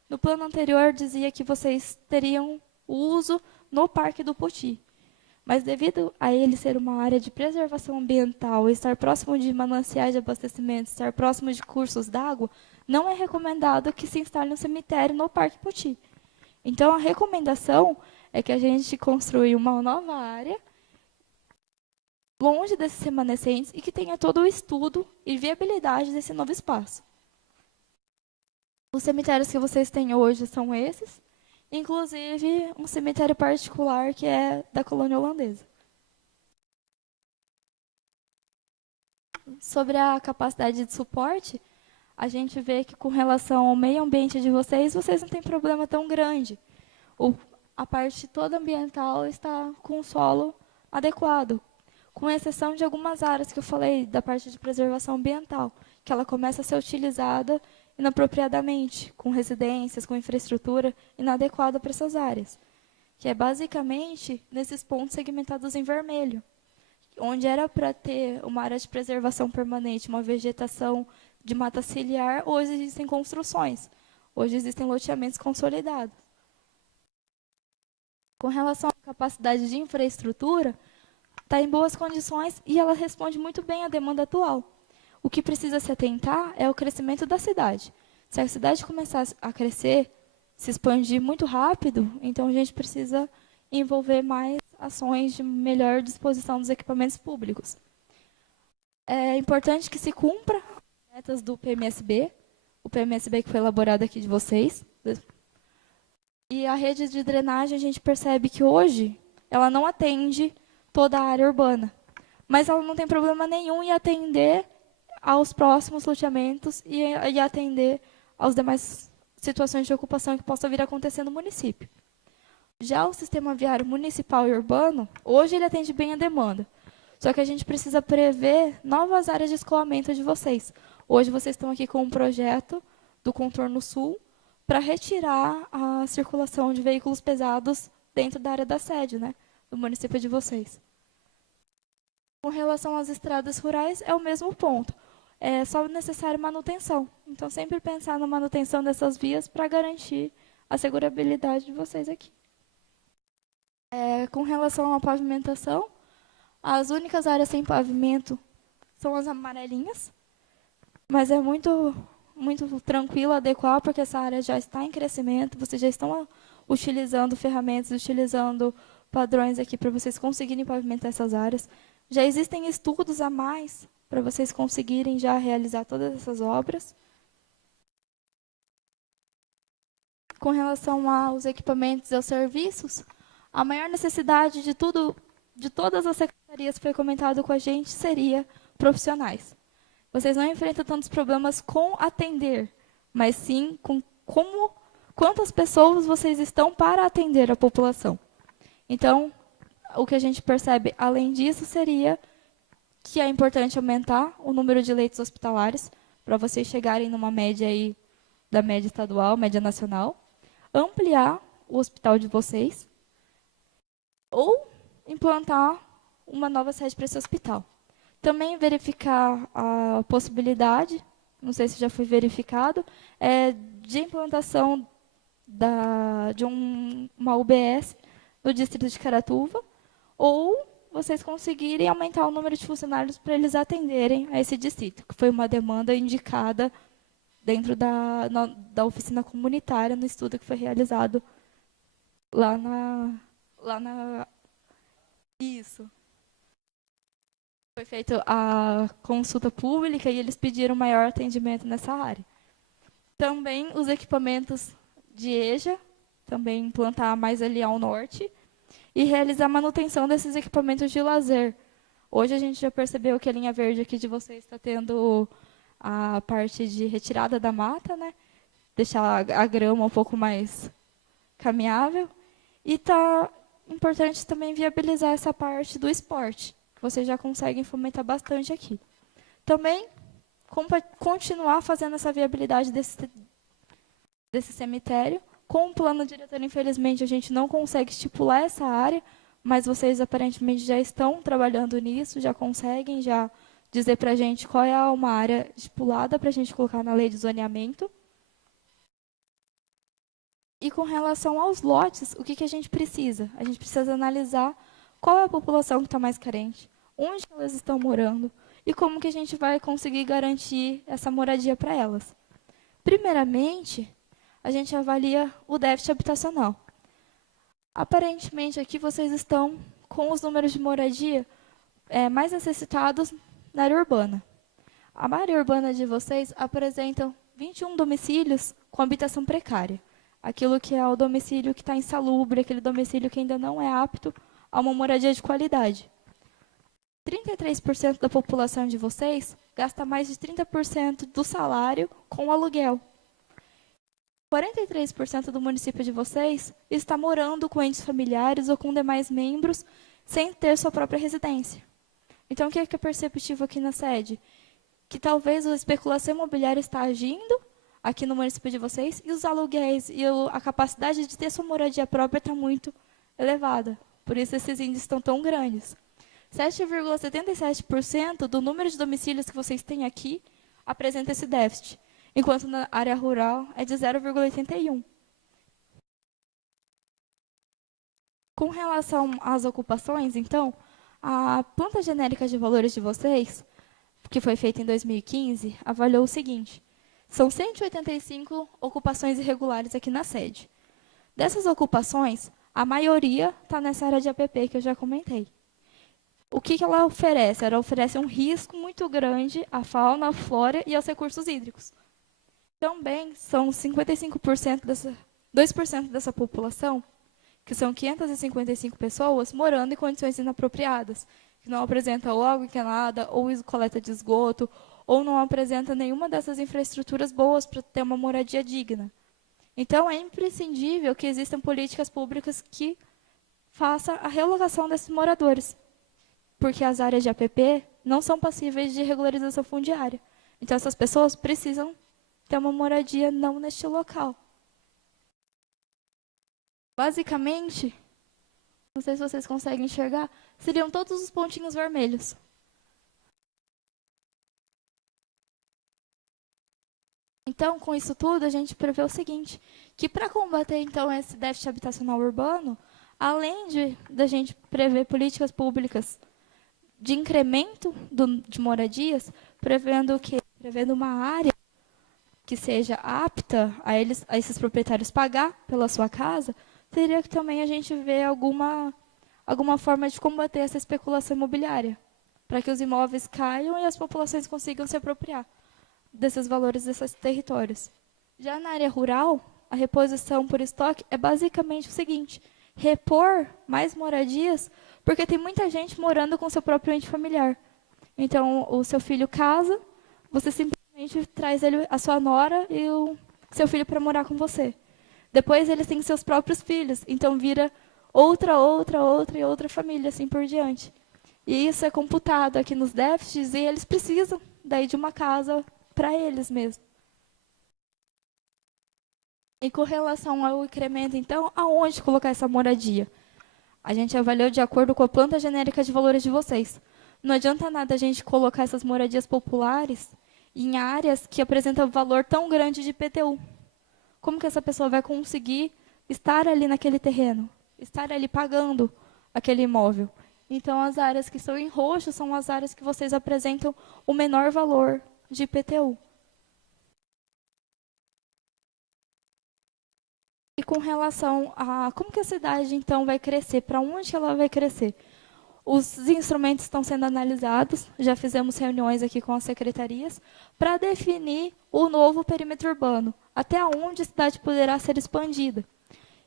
No plano anterior, dizia que vocês teriam o uso no Parque do Poti. Mas, devido a ele ser uma área de preservação ambiental, estar próximo de mananciais de abastecimento, estar próximo de cursos d'água, não é recomendado que se instale um cemitério no Parque Poti. Então, a recomendação é que a gente construa uma nova área longe desses remanescentes e que tenha todo o estudo e viabilidade desse novo espaço. Os cemitérios que vocês têm hoje são esses, inclusive um cemitério particular que é da colônia holandesa. Sobre a capacidade de suporte, a gente vê que com relação ao meio ambiente de vocês não têm problema tão grande. A parte toda ambiental está com o solo adequado, com exceção de algumas áreas que eu falei, da parte de preservação ambiental, que ela começa a ser utilizada inapropriadamente, com residências, com infraestrutura inadequada para essas áreas, que é basicamente nesses pontos segmentados em vermelho, onde era para ter uma área de preservação permanente, uma vegetação de mata ciliar, hoje existem construções. Hoje existem loteamentos consolidados. Com relação à capacidade de infraestrutura, está em boas condições e ela responde muito bem à demanda atual. O que precisa se atentar é o crescimento da cidade. Se a cidade começar a crescer, se expandir muito rápido, então a gente precisa envolver mais ações de melhor disposição dos equipamentos públicos. É importante que se cumpra as metas do PMSB, o PMSB que foi elaborado aqui de vocês. E a rede de drenagem, a gente percebe que hoje ela não atende toda a área urbana, mas ela não tem problema nenhum em atender aos próximos loteamentos e atender aos demais situações de ocupação que possa vir a acontecer no município. Já o sistema viário municipal e urbano, hoje ele atende bem a demanda. Só que a gente precisa prever novas áreas de escoamento de vocês. Hoje vocês estão aqui com um projeto do contorno sul para retirar a circulação de veículos pesados dentro da área da sede, né, do município de vocês. Com relação às estradas rurais, é o mesmo ponto. É só necessário manutenção. Então, sempre pensar na manutenção dessas vias para garantir a segurabilidade de vocês aqui. Com relação à pavimentação, as únicas áreas sem pavimento são as amarelinhas, mas é muito tranquilo adequar, porque essa área já está em crescimento, vocês já estão utilizando ferramentas, utilizando padrões aqui para vocês conseguirem pavimentar essas áreas. Já existem estudos a mais para vocês conseguirem já realizar todas essas obras. Com relação aos equipamentos e aos serviços, a maior necessidade de todas as secretarias que foi comentado com a gente seria profissionais. Vocês não enfrentam tantos problemas com atender, mas sim com quantas pessoas vocês estão para atender a população. Então, o que a gente percebe, além disso, seria que é importante aumentar o número de leitos hospitalares, para vocês chegarem numa média aí da média estadual, média nacional, ampliar o hospital de vocês, ou implantar uma nova sede para esse hospital. Também verificar a possibilidade, não sei se já foi verificado, de implantação de uma UBS no distrito de Caratuva, ou vocês conseguirem aumentar o número de funcionários para eles atenderem a esse distrito, que foi uma demanda indicada dentro da oficina comunitária, no estudo que foi realizado lá na... Isso. Foi feita a consulta pública e eles pediram maior atendimento nessa área. Também os equipamentos de EJA, também implantar mais ali ao norte, e realizar a manutenção desses equipamentos de lazer. Hoje a gente já percebeu que a linha verde aqui de vocês está tendo a parte de retirada da mata, né? Deixar a grama um pouco mais caminhável. E está importante também viabilizar essa parte do esporte, que vocês já conseguem fomentar bastante aqui. Também continuar fazendo essa viabilidade desse cemitério. Com o plano diretor, infelizmente, a gente não consegue estipular essa área, mas vocês aparentemente já estão trabalhando nisso, já conseguem já dizer para a gente qual é uma área estipulada para a gente colocar na lei de zoneamento. E com relação aos lotes, o que a gente precisa? A gente precisa analisar qual é a população que está mais carente, onde elas estão morando e como que a gente vai conseguir garantir essa moradia para elas. Primeiramente, a gente avalia o déficit habitacional. Aparentemente, aqui vocês estão com os números de moradia mais necessitados na área urbana. A área urbana de vocês apresenta 21 domicílios com habitação precária. Aquilo que é o domicílio que está insalubre, aquele domicílio que ainda não é apto a uma moradia de qualidade. 33% da população de vocês gasta mais de 30% do salário com aluguel. 43% do município de vocês está morando com entes familiares ou com demais membros sem ter sua própria residência. Então, o que é perceptível aqui na sede? Que talvez a especulação imobiliária está agindo aqui no município de vocês e os aluguéis e a capacidade de ter sua moradia própria está muito elevada. Por isso, esses índices estão tão grandes. 7,77% do número de domicílios que vocês têm aqui apresenta esse déficit, enquanto na área rural é de 0,81. Com relação às ocupações, então, a planta genérica de valores de vocês, que foi feita em 2015, avaliou o seguinte: são 185 ocupações irregulares aqui na sede. Dessas ocupações, a maioria está nessa área de APP que eu já comentei. O que ela oferece? Ela oferece um risco muito grande à fauna, à flora e aos recursos hídricos. Também são 2% dessa população, que são 555 pessoas, morando em condições inapropriadas, que não apresenta ou água encanada, ou coleta de esgoto, ou não apresenta nenhuma dessas infraestruturas boas para ter uma moradia digna. Então, é imprescindível que existam políticas públicas que façam a relocação desses moradores, porque as áreas de APP não são passíveis de regularização fundiária. Então, essas pessoas precisam ter uma moradia não neste local. Basicamente, não sei se vocês conseguem enxergar, seriam todos os pontinhos vermelhos. Então, com isso tudo, a gente prevê o seguinte, que para combater, então, esse déficit habitacional urbano, além da gente prever políticas públicas de incremento de moradias, prevendo o quê? Prevendo uma área que seja apta a esses proprietários pagar pela sua casa, teria que também a gente ver alguma forma de combater essa especulação imobiliária, para que os imóveis caiam e as populações consigam se apropriar desses valores desses territórios. Já na área rural, a reposição por estoque é basicamente o seguinte: repor mais moradias, porque tem muita gente morando com seu próprio ente familiar. Então, o seu filho casa, você simplesmente traz a sua nora e o seu filho para morar com você. Depois, eles têm seus próprios filhos, então vira outra família, assim por diante. E isso é computado aqui nos déficits e eles precisam daí de uma casa para eles mesmos. E com relação ao incremento, então, aonde colocar essa moradia? A gente avaliou de acordo com a planta genérica de valores de vocês. Não adianta nada a gente colocar essas moradias populares em áreas que apresentam valor tão grande de IPTU. Como que essa pessoa vai conseguir estar ali naquele terreno? Estar ali pagando aquele imóvel? Então, as áreas que estão em roxo são as áreas que vocês apresentam o menor valor de IPTU. E com relação a como que a cidade, então, vai crescer, para onde ela vai crescer? Os instrumentos estão sendo analisados, já fizemos reuniões aqui com as secretarias, para definir o novo perímetro urbano, até onde a cidade poderá ser expandida.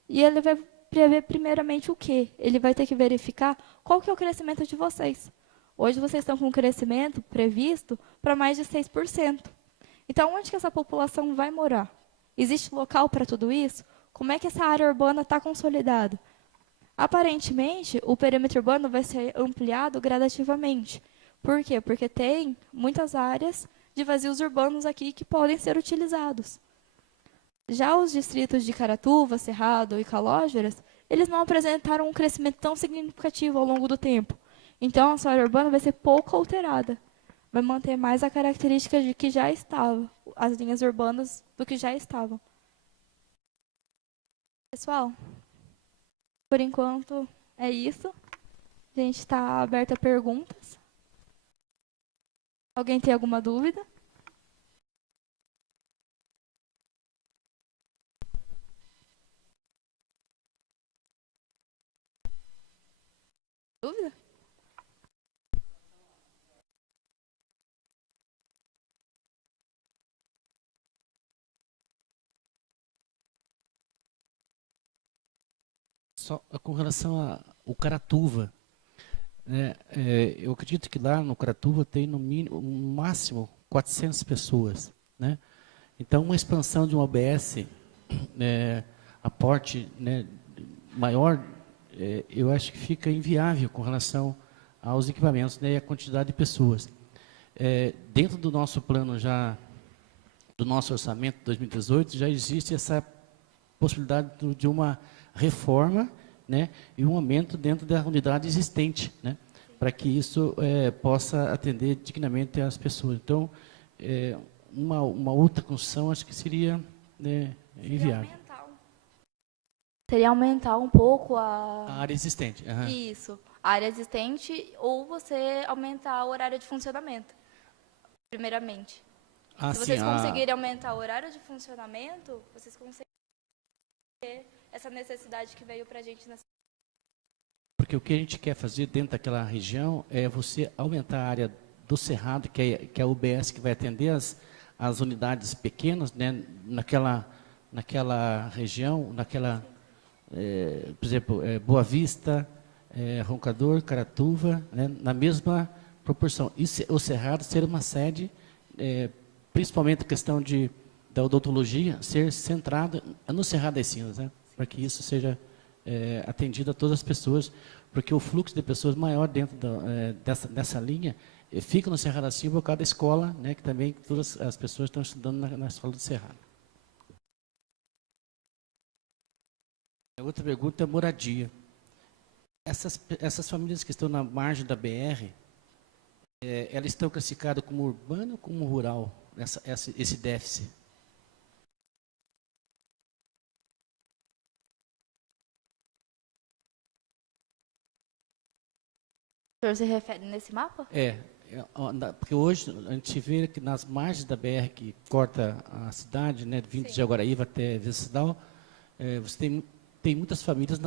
E ele vai prever primeiramente o quê? Ele vai ter que verificar qual que é o crescimento de vocês. Hoje vocês estão com um crescimento previsto para mais de 6%. Então, onde que essa população vai morar? Existe local para tudo isso? Como é que essa área urbana está consolidada? Aparentemente, o perímetro urbano vai ser ampliado gradativamente. Por quê? Porque tem muitas áreas de vazios urbanos aqui que podem ser utilizados. Já os distritos de Caratuva, Cerrado e Calógeras, eles não apresentaram um crescimento tão significativo ao longo do tempo. Então, a sua área urbana vai ser pouco alterada. Vai manter mais a característica de que já estava, as linhas urbanas do que já estavam. Pessoal, por enquanto é isso. A gente está aberto a perguntas. Alguém tem alguma dúvida? Dúvida? Só com relação ao Caratuva, né, eu acredito que lá no Caratuva tem no mínimo, no máximo 400 pessoas, né? Então, uma expansão de uma OBS, aporte, né, maior, eu acho que fica inviável com relação aos equipamentos, né, e a quantidade de pessoas. Dentro do nosso plano já, do nosso orçamento de 2018, já existe essa possibilidade de uma reforma, né, e um aumento dentro da unidade existente, né, para que isso possa atender dignamente as pessoas. Então, uma outra construção, acho que seria, né, inviável. Seria aumentar um pouco A área existente. Aham. Isso, a área existente, ou você aumentar o horário de funcionamento, primeiramente. Ah, Se sim, vocês conseguirem aumentar o horário de funcionamento, vocês conseguem ter essa necessidade que veio para a gente nessa. porque o que a gente quer fazer dentro daquela região é você aumentar a área do Cerrado, que é a UBS que vai atender as unidades pequenas, né, naquela região, por exemplo, Boa Vista, Roncador, Caratuva, né, na mesma proporção. E o Cerrado ser uma sede, principalmente a questão da odontologia, ser centrada no Cerrado das Cinzas, né, para que isso seja atendido a todas as pessoas, porque o fluxo de pessoas maior dentro dessa linha fica no Cerrado da Silva por causa da escola, né, que também todas as pessoas estão estudando na escola do Cerrado. A outra pergunta é moradia. Essas famílias que estão na margem da BR, elas estão classificadas como urbano ou como rural, esse déficit? O senhor se refere nesse mapa? Porque hoje a gente vê que nas margens da BR que corta a cidade, né, vindo de Jaguaraíva até Venceslau, você tem muitas famílias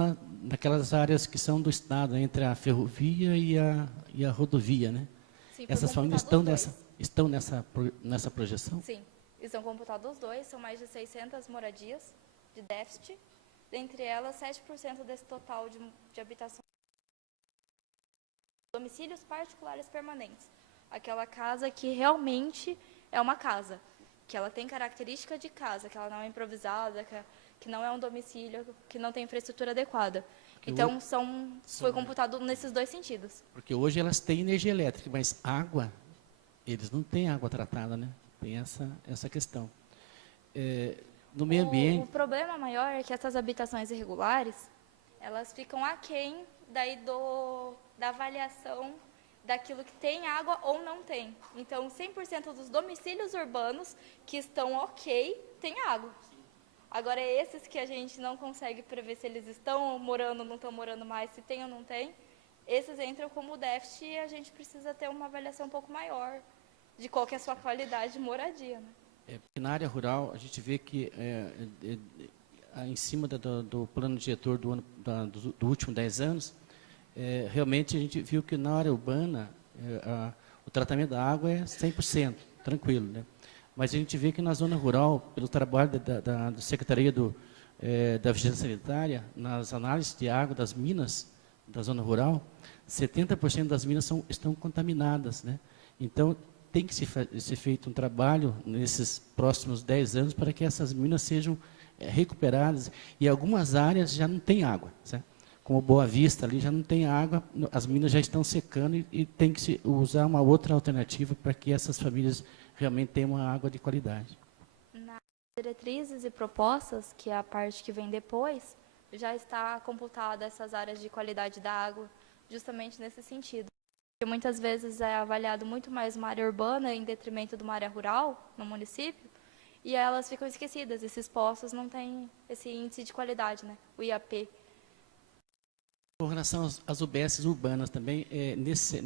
naquelas áreas que são do estado, né, entre a ferrovia e a rodovia, né? Sim, Essas famílias estão nessa projeção? Sim, estão computados os dois, são mais de 600 moradias de déficit, dentre elas 7% desse total de habitação. Domicílios particulares permanentes, aquela casa que realmente é uma casa, que ela tem característica de casa, que ela não é improvisada, que não é um domicílio, que não tem infraestrutura adequada. Então, foi computado nesses dois sentidos. Porque hoje elas têm energia elétrica, mas água, eles não têm água tratada, né? Tem essa questão. No meio ambiente... O problema maior é que essas habitações irregulares, elas ficam aquém daí da avaliação daquilo que tem água ou não tem. Então, 100% dos domicílios urbanos que estão ok, tem água. Agora, esses que a gente não consegue prever se eles estão morando ou não estão morando mais, se tem ou não tem, esses entram como déficit e a gente precisa ter uma avaliação um pouco maior de qual que é a sua qualidade de moradia, né? Porque na área rural, a gente vê que, em cima do plano diretor do último 10 anos, realmente a gente viu que na área urbana, o tratamento da água é 100%, tranquilo, né? Mas a gente vê que na zona rural, pelo trabalho da Secretaria da Vigilância Sanitária, nas análises de água das minas da zona rural, 70% das minas estão contaminadas, né? Então, tem que ser feito um trabalho nesses próximos 10 anos para que essas minas sejam recuperadas. E algumas áreas já não tem água, certo? Como Boa Vista, ali já não tem água, as minas já estão secando e tem que se usar uma outra alternativa para que essas famílias realmente tenham uma água de qualidade. Nas diretrizes e propostas, que é a parte que vem depois, já está computada essas áreas de qualidade da água, justamente nesse sentido. Porque muitas vezes é avaliado muito mais uma área urbana em detrimento de uma área rural no município, e elas ficam esquecidas. Esses postos não têm esse índice de qualidade, né? O IAP. Com relação às UBS urbanas também, nesse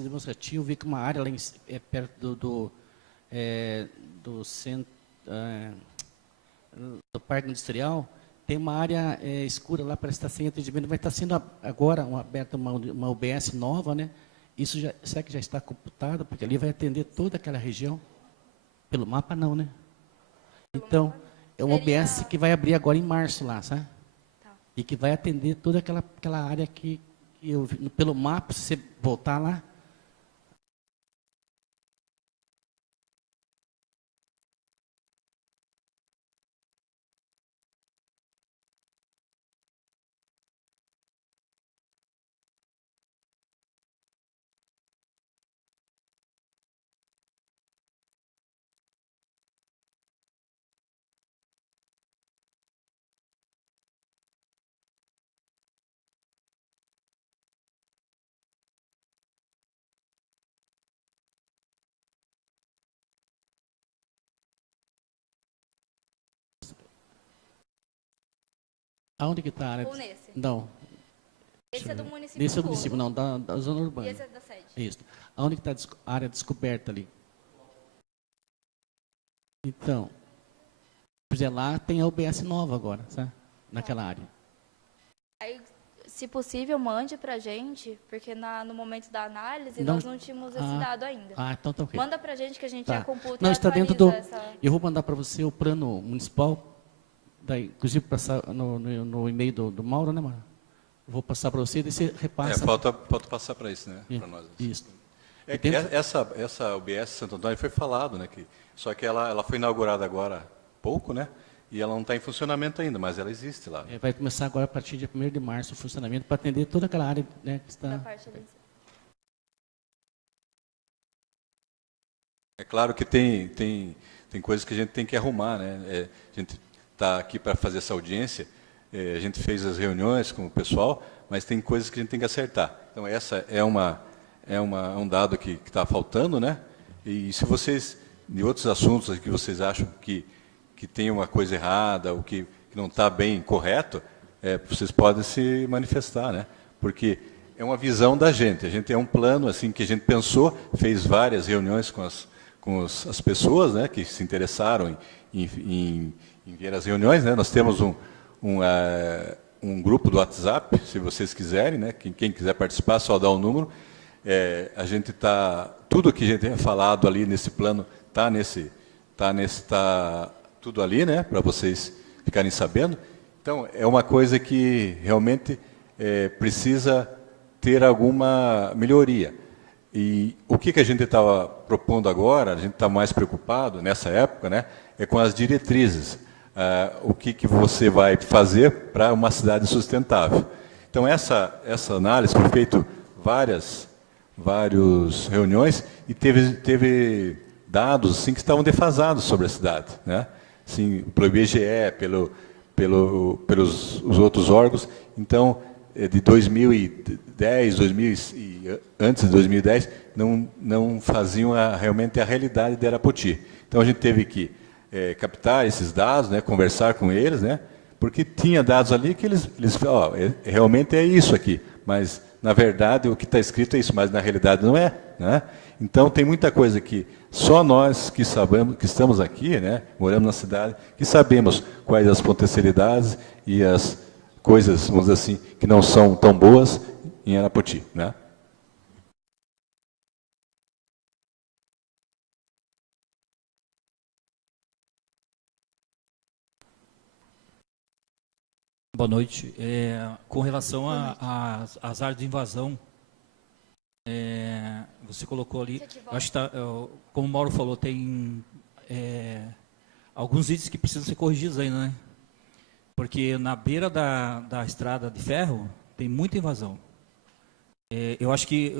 demonstrativo, vi que uma área lá perto do centro, do Parque Industrial, tem uma área escura lá para estar sem atendimento. Vai estar sendo agora aberta uma UBS nova, né? Isso será que já está computado? Porque ali vai atender toda aquela região. Pelo mapa, não, né? Então, é uma UBS que vai abrir agora em março lá, sabe? Tá. E que vai atender toda aquela área que eu vi. Pelo mapa, se você voltar lá, Aonde que está a área? Ou nesse? Não. Esse é do município Nesse é do todo. município, não, da zona urbana. E esse é da sede. Isso. Aonde que está a área descoberta ali? Então, pois é, lá tem a UBS nova agora, sabe? Naquela área. Aí, se possível, mande pra gente, porque no momento da análise Não. nós não tínhamos esse dado ainda. Então tá ok. Manda pra gente que a gente Tá. já computa Não, e está dentro atualiza do... essa... Eu vou mandar para você o plano municipal, inclusive passar no e-mail do Mauro, né, Mauro? Vou passar para você e você repassa. Falta passar para isso, né? Para nós. Isso. É que essa UBS Santo Antônio foi falado, né? Só que ela foi inaugurada agora há pouco, né? E ela não está em funcionamento ainda, mas ela existe lá. Vai começar agora a partir de 1º de março o funcionamento para atender toda aquela área, né, que está... Da parte ali. É claro que tem coisas que a gente tem que arrumar, né? A gente está aqui para fazer essa audiência, a gente fez as reuniões com o pessoal, mas tem coisas que a gente tem que acertar. Então, essa é um dado que está faltando, né? E se vocês, de outros assuntos que vocês acham que tem uma coisa errada, ou que não está bem correto, vocês podem se manifestar, né? Porque é uma visão da gente. A gente é um plano assim que a gente pensou, fez várias reuniões com as pessoas, né, que se interessaram em vir às reuniões, né? Nós temos um grupo do WhatsApp, se vocês quiserem, né? Quem quiser participar, só dá o número. A gente tudo que a gente tem falado ali nesse plano está tudo ali, né? Para vocês ficarem sabendo. Então, é uma coisa que realmente precisa ter alguma melhoria. E o que a gente estava propondo agora, a gente está mais preocupado nessa época, né, é com as diretrizes. O que você vai fazer para uma cidade sustentável. Então, essa análise foi feita várias reuniões e teve dados assim, que estavam defasados sobre a cidade, né? Assim, pelo IBGE, pelos os outros órgãos. Então, de 2010, antes de 2010, não faziam realmente a realidade de Arapoti. Então, a gente teve que captar esses dados, né, conversar com eles, né, porque tinha dados ali que eles falaram, realmente é isso aqui, mas, na verdade, o que está escrito é isso, mas, na realidade, não é. Né? Então, tem muita coisa que só nós que sabemos, que estamos aqui, né, moramos na cidade, que sabemos quais as potencialidades e as coisas, vamos dizer assim, que não são tão boas em Arapoti, né? Boa noite. Com relação às áreas de invasão, você colocou ali, acho que como o Mauro falou, tem alguns itens que precisam ser corrigidos ainda, né? Porque na beira da estrada de ferro tem muita invasão. Eu acho que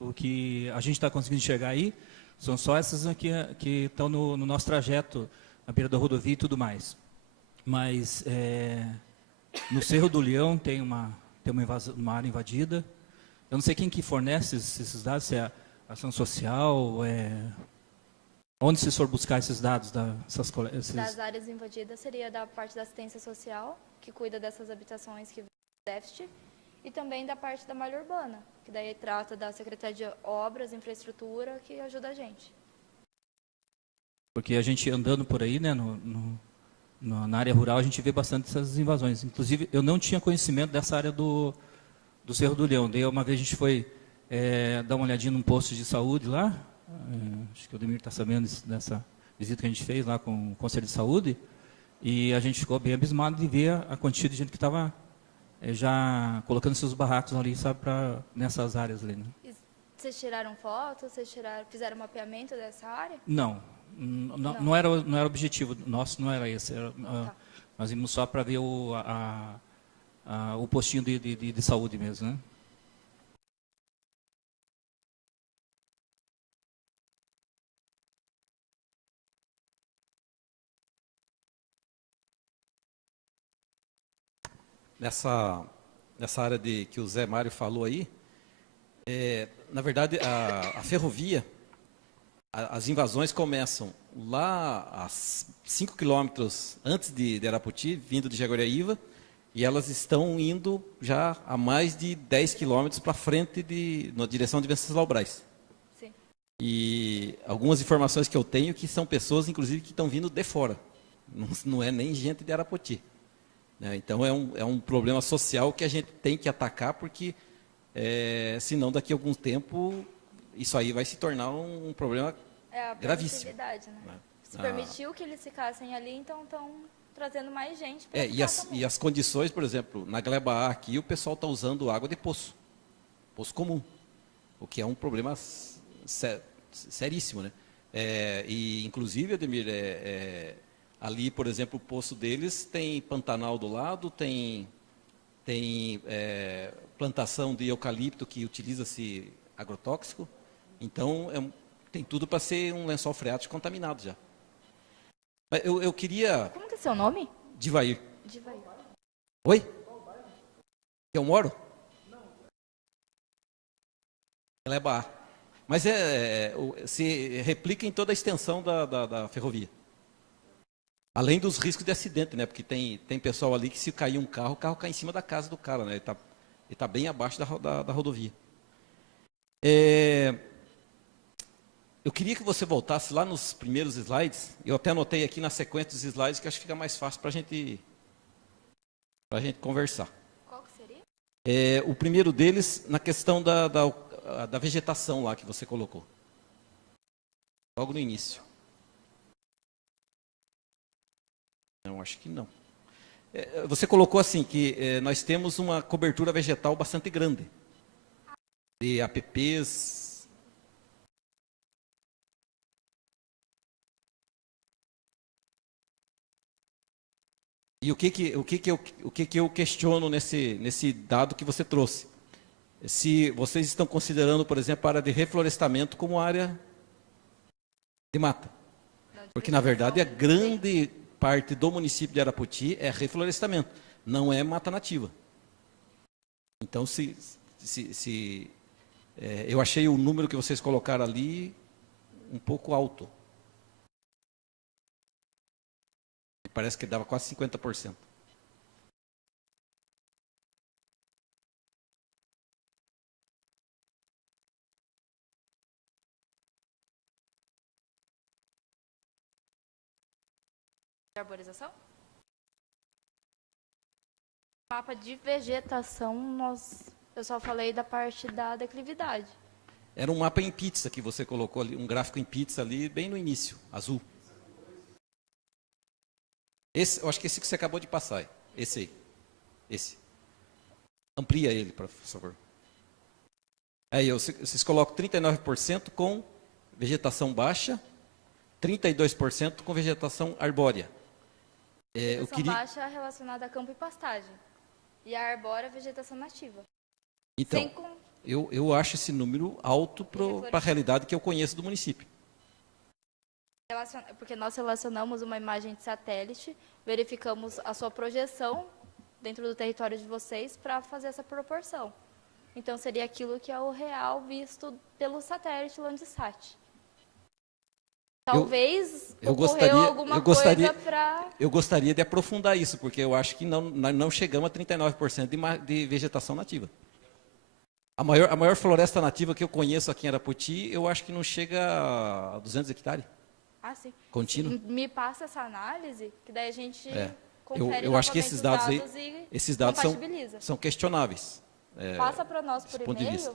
o que a gente está conseguindo enxergar aí são só essas aqui que estão no nosso trajeto, na beira da rodovia e tudo mais. Mas no Cerro do Leão tem uma área invadida. Eu não sei quem que fornece esses dados, se é a ação social, onde se for buscar esses dados das áreas invadidas seria da parte da assistência social, que cuida dessas habitações que vêm do déficit, e também da parte da malha urbana, que daí trata da Secretaria de Obras, Infraestrutura, que ajuda a gente. Porque a gente andando por aí, né, na área rural, a gente vê bastante essas invasões. Inclusive, eu não tinha conhecimento dessa área do Cerro do Leão. Daí, uma vez a gente foi dar uma olhadinha num posto de saúde lá, acho que o Demir está sabendo dessa visita que a gente fez lá com o Conselho de Saúde, e a gente ficou bem abismado de ver a quantidade de gente que estava já colocando seus barracos ali, sabe, nessas áreas ali. Né? Vocês tiraram fotos? Fizeram mapeamento dessa área? Não era o objetivo nosso, não era esse. Tá. Nós íamos só para ver o postinho de saúde mesmo, né? Nessa área que o Zé Mário falou aí, na verdade, a ferrovia, as invasões começam lá a 5 quilômetros antes de Arapoti, vindo de Jaguariaíva, e elas estão indo já a mais de 10 quilômetros para frente, na direção de Venceslau Braz. Sim. E algumas informações que eu tenho que são pessoas, inclusive, que estão vindo de fora. Não é nem gente de Arapoti. Né? Então, é um problema social que a gente tem que atacar, porque, senão, daqui a algum tempo, isso aí vai se tornar um problema É a gravíssimo. permissividade, né? Se permitiu que eles ficassem ali, então estão trazendo mais gente para e as condições, por exemplo, na Gleba A aqui, o pessoal está usando água de poço comum, o que é um problema seríssimo, né? E, inclusive, Ademir, ali, por exemplo, o poço deles tem Pantanal do lado, tem plantação de eucalipto que utiliza-se agrotóxico, então tem tudo para ser um lençol freático contaminado já. Mas eu queria... Como que é seu nome? Divair. Divair. Oi? Eu moro? Não. Gleba A. Mas se replica em toda a extensão da ferrovia. Além dos riscos de acidente, né? Porque tem pessoal ali que se cair um carro, o carro cai em cima da casa do cara, né? Ele está bem abaixo da rodovia. Eu queria que você voltasse lá nos primeiros slides. Eu até anotei aqui na sequência dos slides, que acho que fica mais fácil para a gente conversar. Qual que seria? O primeiro deles, na questão da vegetação lá que você colocou. Logo no início. Não, acho que não. Você colocou assim, que nós temos uma cobertura vegetal bastante grande. De APPs... E o que eu questiono nesse dado que você trouxe? Se vocês estão considerando, por exemplo, a área de reflorestamento como área de mata. Porque, na verdade, a grande parte do município de Arapoti é reflorestamento, não é mata nativa. Então, eu achei o número que vocês colocaram ali um pouco alto. Parece que dava quase 50%. De arborização? Mapa de vegetação, eu só falei da parte da declividade. Era um mapa em pizza que você colocou ali, um gráfico em pizza ali, bem no início, azul. Eu acho que esse que você acabou de passar aí. Esse aí. Esse. Amplia ele, por favor. Aí, vocês colocam 39% com vegetação baixa, 32% com vegetação arbórea. Vegetação baixa relacionada a campo e pastagem. E a arbórea, vegetação nativa. Então, eu acho esse número alto para a realidade que eu conheço do município. Porque nós relacionamos uma imagem de satélite, verificamos a sua projeção dentro do território de vocês para fazer essa proporção. Então, seria aquilo que é o real visto pelo satélite Landsat. Talvez ocorreu alguma coisa para... Eu gostaria de aprofundar isso, porque eu acho que não chegamos a 39% de vegetação nativa. A maior floresta nativa que eu conheço aqui em Arapoti, eu acho que não chega a 200 hectares. Ah, sim. Contínuo. Me passa essa análise, que daí a gente confere eu acho que esses dados são questionáveis. Passa para nós por e-mail.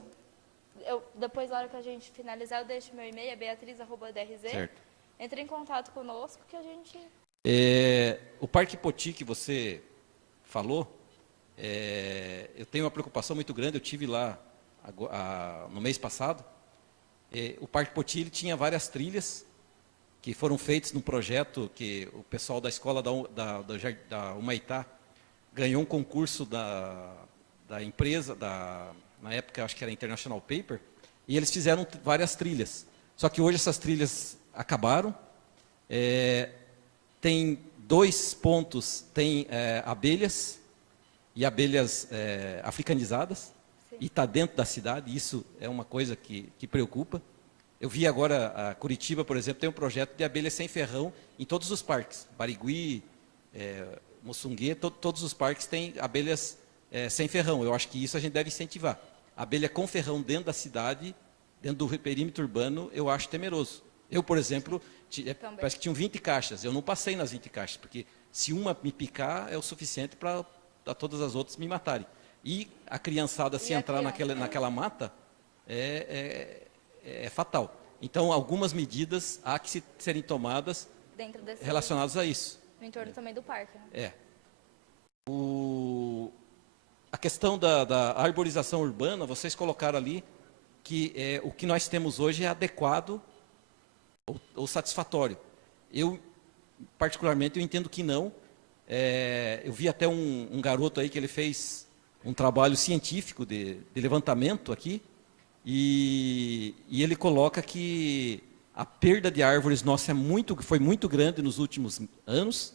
Depois, na hora que a gente finalizar, eu deixo meu e-mail, é beatriz@drz. Certo. Entre em contato conosco que a gente... O Parque Poti que você falou, eu tenho uma preocupação muito grande, eu tive lá no mês passado. O Parque Poti ele tinha várias trilhas que foram feitas num projeto que o pessoal da escola da Humaitá ganhou um concurso da empresa, na época acho que era International Paper, e eles fizeram várias trilhas. Só que hoje essas trilhas acabaram. Tem 2 pontos, tem abelhas, e abelhas africanizadas, sim, e está dentro da cidade, isso é uma coisa que preocupa. Eu vi agora, a Curitiba, por exemplo, tem um projeto de abelhas sem ferrão em todos os parques, Barigui, Moçungue, todos os parques têm abelhas sem ferrão. Eu acho que isso a gente deve incentivar. Abelha com ferrão dentro da cidade, dentro do perímetro urbano, eu acho temeroso. Eu, por exemplo, parece que tinham 20 caixas. Eu não passei nas 20 caixas, porque se uma me picar, é o suficiente para todas as outras me matarem. E a criançada, se entrar naquela mata, é fatal. Então, algumas medidas há que serem tomadas relacionadas a isso. No entorno também do parque. Né? A questão da arborização urbana, vocês colocaram ali que o que nós temos hoje é adequado ou satisfatório. Eu, particularmente, eu entendo que não. Eu vi até um garoto aí que ele fez um trabalho científico de levantamento aqui, e ele coloca que a perda de árvores nossa foi muito grande nos últimos anos,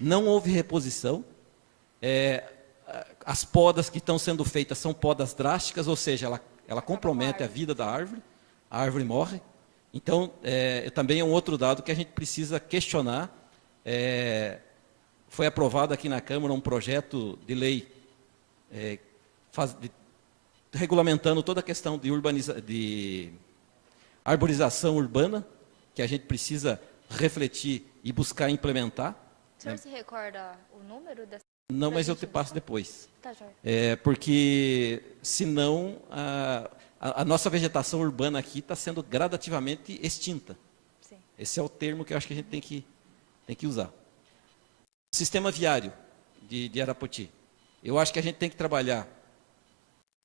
não houve reposição, as podas que estão sendo feitas são podas drásticas, ou seja, ela compromete a vida da árvore, a árvore morre. Então, também é um outro dado que a gente precisa questionar. Foi aprovado aqui na Câmara um projeto de lei regulamentando toda a questão de arborização urbana, que a gente precisa refletir e buscar implementar. O senhor se recorda o número dessa? Não, mas eu te passo depois. Tá, joia. Porque, senão, a nossa vegetação urbana aqui está sendo gradativamente extinta. Sim. Esse é o termo que eu acho que a gente tem que usar. Sistema viário de Arapoti. Eu acho que a gente tem que trabalhar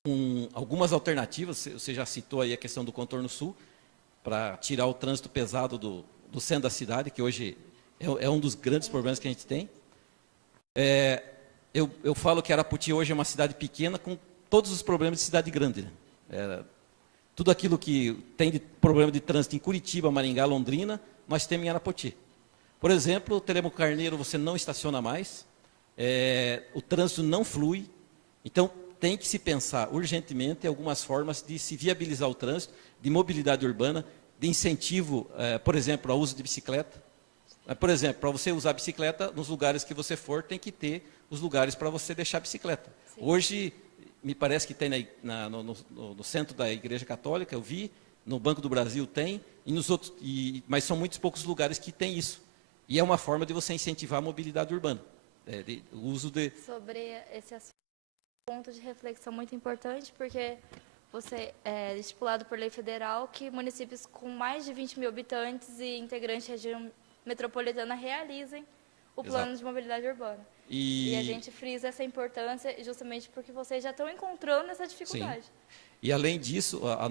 com algumas alternativas. Você já citou aí a questão do contorno sul, para tirar o trânsito pesado do centro da cidade, que hoje é um dos grandes problemas que a gente tem. Eu falo que Arapoti hoje é uma cidade pequena com todos os problemas de cidade grande. Né? Tudo aquilo que tem de problema de trânsito em Curitiba, Maringá, Londrina, nós temos em Arapoti. Por exemplo, o Telêmaco Carneiro você não estaciona mais, o trânsito não flui, então tem que se pensar urgentemente em algumas formas de se viabilizar o trânsito, de mobilidade urbana, de incentivo, por exemplo, ao uso de bicicleta. Por exemplo, para você usar a bicicleta, nos lugares que você for, tem que ter os lugares para você deixar a bicicleta. Sim. Hoje, me parece que tem no centro da Igreja Católica, eu vi, no Banco do Brasil tem, e nos outros, mas são muitos poucos lugares que tem isso. E é uma forma de você incentivar a mobilidade urbana. O uso de... Sobre esse ponto de reflexão muito importante, porque você é estipulado por lei federal que municípios com mais de 20 mil habitantes e integrantes da região metropolitana realizem o plano de mobilidade urbana. E a gente frisa essa importância justamente porque vocês já estão encontrando essa dificuldade. Sim. E além disso, o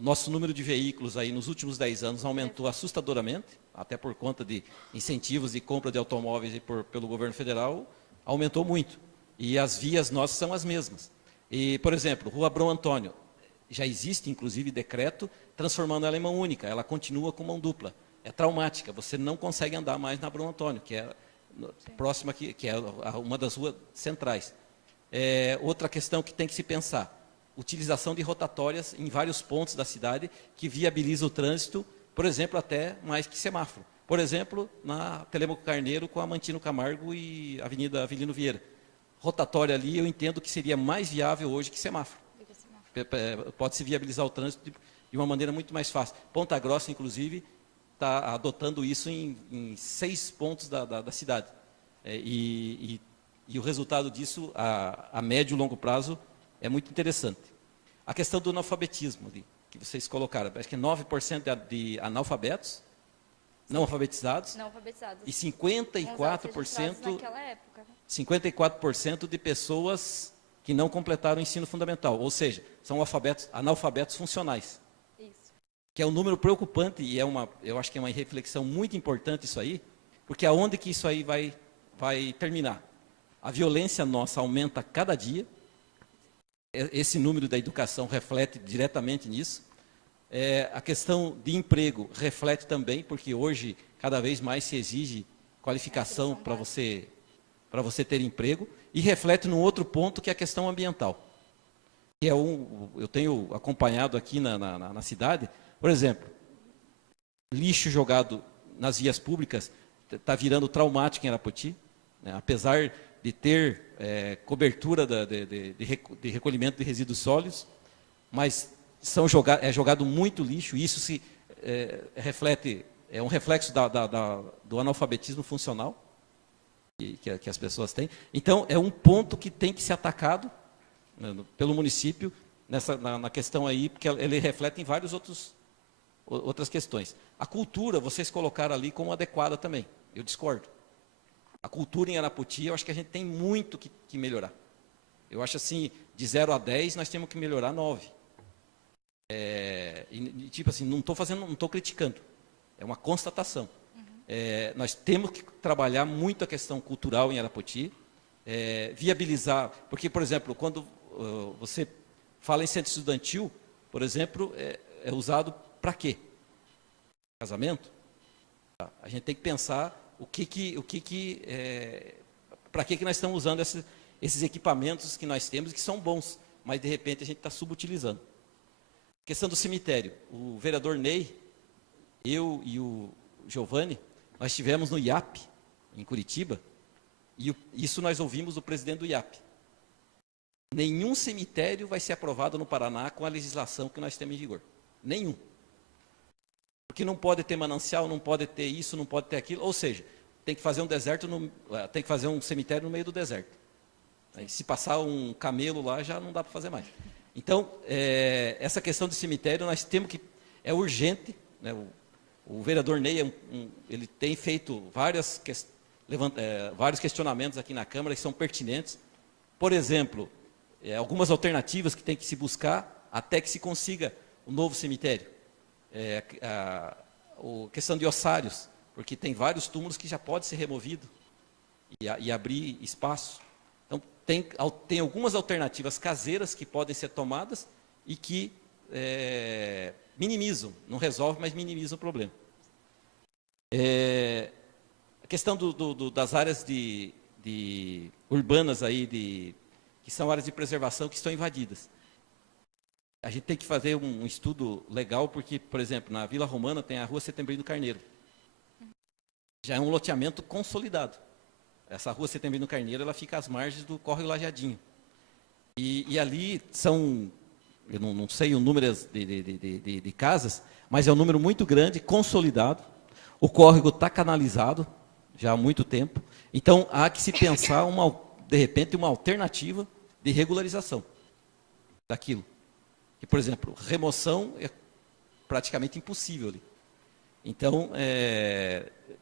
nosso número de veículos aí nos últimos 10 anos aumentou assustadoramente, até por conta de incentivos de compra de automóveis pelo governo federal, aumentou muito. E as vias nossas são as mesmas. E, por exemplo, Rua Abrão Antônio, já existe inclusive decreto transformando ela em mão única, ela continua com mão dupla. É traumática, você não consegue andar mais na Abrão Antônio, que é próxima, que é uma das ruas centrais. Outra questão que tem que se pensar, utilização de rotatórias em vários pontos da cidade que viabiliza o trânsito, por exemplo, até mais que semáforo. Por exemplo, na Telêmaco Carneiro com a Mantino Camargo e Avenida Avelino Vieira. Rotatória ali eu entendo que seria mais viável hoje que semáforo. Pode-se viabilizar o trânsito de uma maneira muito mais fácil. Ponta Grossa, inclusive, está adotando isso em 6 pontos da cidade. E o resultado disso, a médio e longo prazo, é muito interessante. A questão do analfabetismo, que vocês colocaram, acho que 9% de analfabetos, não alfabetizados, e 54% de pessoas que não completaram o ensino fundamental, ou seja, são analfabetos funcionais. Isso. Que é um número preocupante e eu acho que é uma reflexão muito importante isso aí, porque aonde que isso aí vai terminar? A violência nossa aumenta cada dia, esse número da educação reflete diretamente nisso. A questão de emprego reflete também, porque hoje cada vez mais se exige qualificação para você ter emprego, e reflete num outro ponto que é a questão ambiental. Que eu tenho acompanhado aqui na cidade, por exemplo, lixo jogado nas vias públicas, está virando traumática em Arapoti, né? Apesar de ter cobertura de recolhimento de resíduos sólidos, mas é jogado muito lixo, e isso reflete, é um reflexo do analfabetismo funcional que as pessoas têm. Então, é um ponto que tem que ser atacado, né, pelo município, na questão aí, porque ele reflete em várias outras questões. A cultura, vocês colocaram ali como adequada também, eu discordo. A cultura em Arapoti, eu acho que a gente tem muito que melhorar. Eu acho assim, de 0 a 10, nós temos que melhorar 9. Tipo assim, não estou criticando, é uma constatação. Nós temos que trabalhar muito a questão cultural em Arapoti, viabilizar, porque, por exemplo, quando você fala em centro estudantil, por exemplo, é usado para quê? Casamento? A gente tem que pensar para que nós estamos usando esses equipamentos que nós temos, que são bons, mas de repente a gente está subutilizando. Questão do cemitério. O vereador Ney, eu e o Giovanni, nós estivemos no IAP, em Curitiba, e isso nós ouvimos do presidente do IAP. Nenhum cemitério vai ser aprovado no Paraná com a legislação que nós temos em vigor. Nenhum. Porque não pode ter manancial, não pode ter isso, não pode ter aquilo. Ou seja, tem que fazer tem que fazer um cemitério no meio do deserto. Aí, se passar um camelo lá, já não dá para fazer mais. Então, essa questão de cemitério, nós temos que... É urgente, né? O vereador Ney, ele tem feito vários questionamentos aqui na Câmara que são pertinentes. Por exemplo, algumas alternativas que tem que se buscar até que se consiga um novo cemitério. A questão de ossários, porque tem vários túmulos que já pode ser removido e abrir espaço. Então, tem algumas alternativas caseiras que podem ser tomadas e que minimizam, não resolve, mas minimizam o problema. A questão das áreas urbanas aí, que são áreas de preservação que estão invadidas. A gente tem que fazer um estudo legal, porque, por exemplo, na Vila Romana tem a Rua Setembrino Carneiro. Já é um loteamento consolidado. Essa Rua Setembrino Carneiro, ela fica às margens do Córrego Lajeadinho. E ali são, eu não sei o número de casas, mas é um número muito grande, consolidado. O córrego está canalizado já há muito tempo. Então, há que se pensar, de repente, uma alternativa de regularização daquilo. Que, por exemplo, remoção é praticamente impossível ali. Então,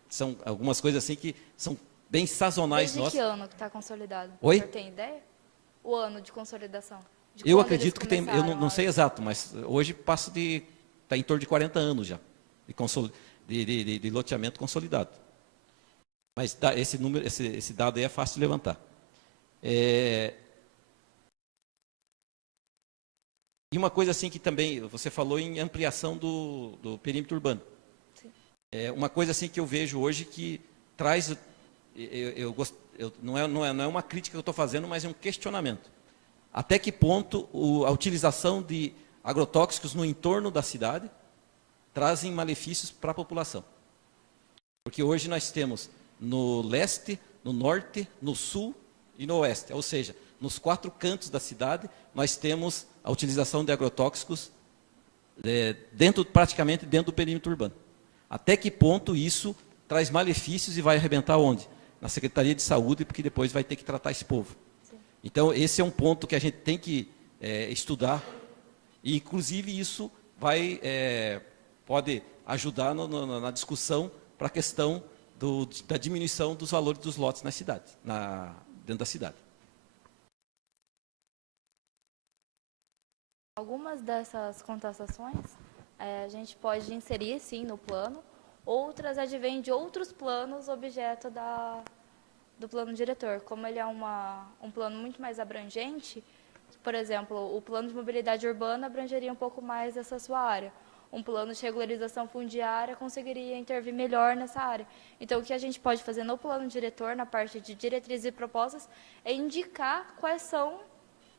são algumas coisas assim que são bem sazonais. Desde que ano que está consolidado? Oi? O senhor tem ideia? O ano de consolidação? Eu acredito que tem, eu não sei exato, mas hoje está em torno de 40 anos já, de loteamento consolidado. Mas esse dado aí é fácil de levantar. E uma coisa assim que também, você falou em ampliação do perímetro urbano. Sim. Uma coisa assim que eu vejo hoje que traz, não é uma crítica que eu estou fazendo, mas é um questionamento. Até que ponto a utilização de agrotóxicos no entorno da cidade trazem malefícios para a população? Porque hoje nós temos no leste, no norte, no sul e no oeste, ou seja, nos 4 cantos da cidade, nós temos a utilização de agrotóxicos praticamente dentro do perímetro urbano. Até que ponto isso traz malefícios e vai arrebentar onde? Na Secretaria de Saúde, porque depois vai ter que tratar esse povo. Sim. Então, esse é um ponto que a gente tem que estudar, e inclusive isso pode ajudar na discussão para a questão da diminuição dos valores dos lotes na cidade, dentro da cidade. Algumas dessas contestações a gente pode inserir, sim, no plano. Outras advêm de outros planos objeto do plano diretor. Como ele é um plano muito mais abrangente, por exemplo, o plano de mobilidade urbana abrangeria um pouco mais essa sua área. Um plano de regularização fundiária conseguiria intervir melhor nessa área. Então, o que a gente pode fazer no plano diretor, na parte de diretrizes e propostas, é indicar quais são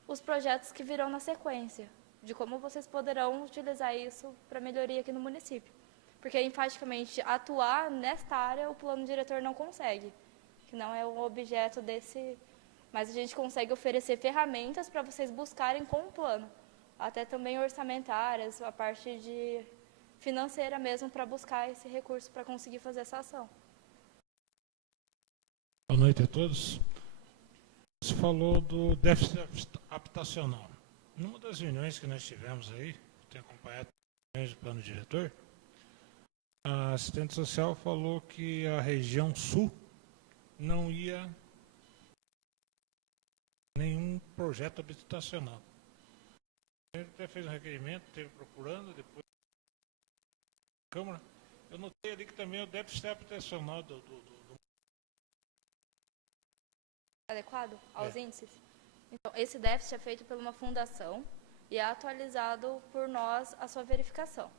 os projetos que virão na sequência, de como vocês poderão utilizar isso para melhoria aqui no município. porque enfaticamente atuar nesta área o plano diretor não consegue, que não é o objeto desse, mas a gente consegue oferecer ferramentas para vocês buscarem com o plano, até também orçamentárias, a parte de financeira mesmo, para buscar esse recurso para conseguir fazer essa ação. Boa noite a todos. Você falou do déficit habitacional. Numa das reuniões que nós tivemos aí, tenho acompanhado as reuniões do plano diretor, a assistente social falou que a região sul não ia nenhum projeto habitacional. A gente até fez um requerimento, esteve procurando, depois da Câmara. Eu notei ali que também o déficit habitacional do Adequado aos índices? Então, esse déficit é feito por uma fundação e é atualizado por nós a sua verificação.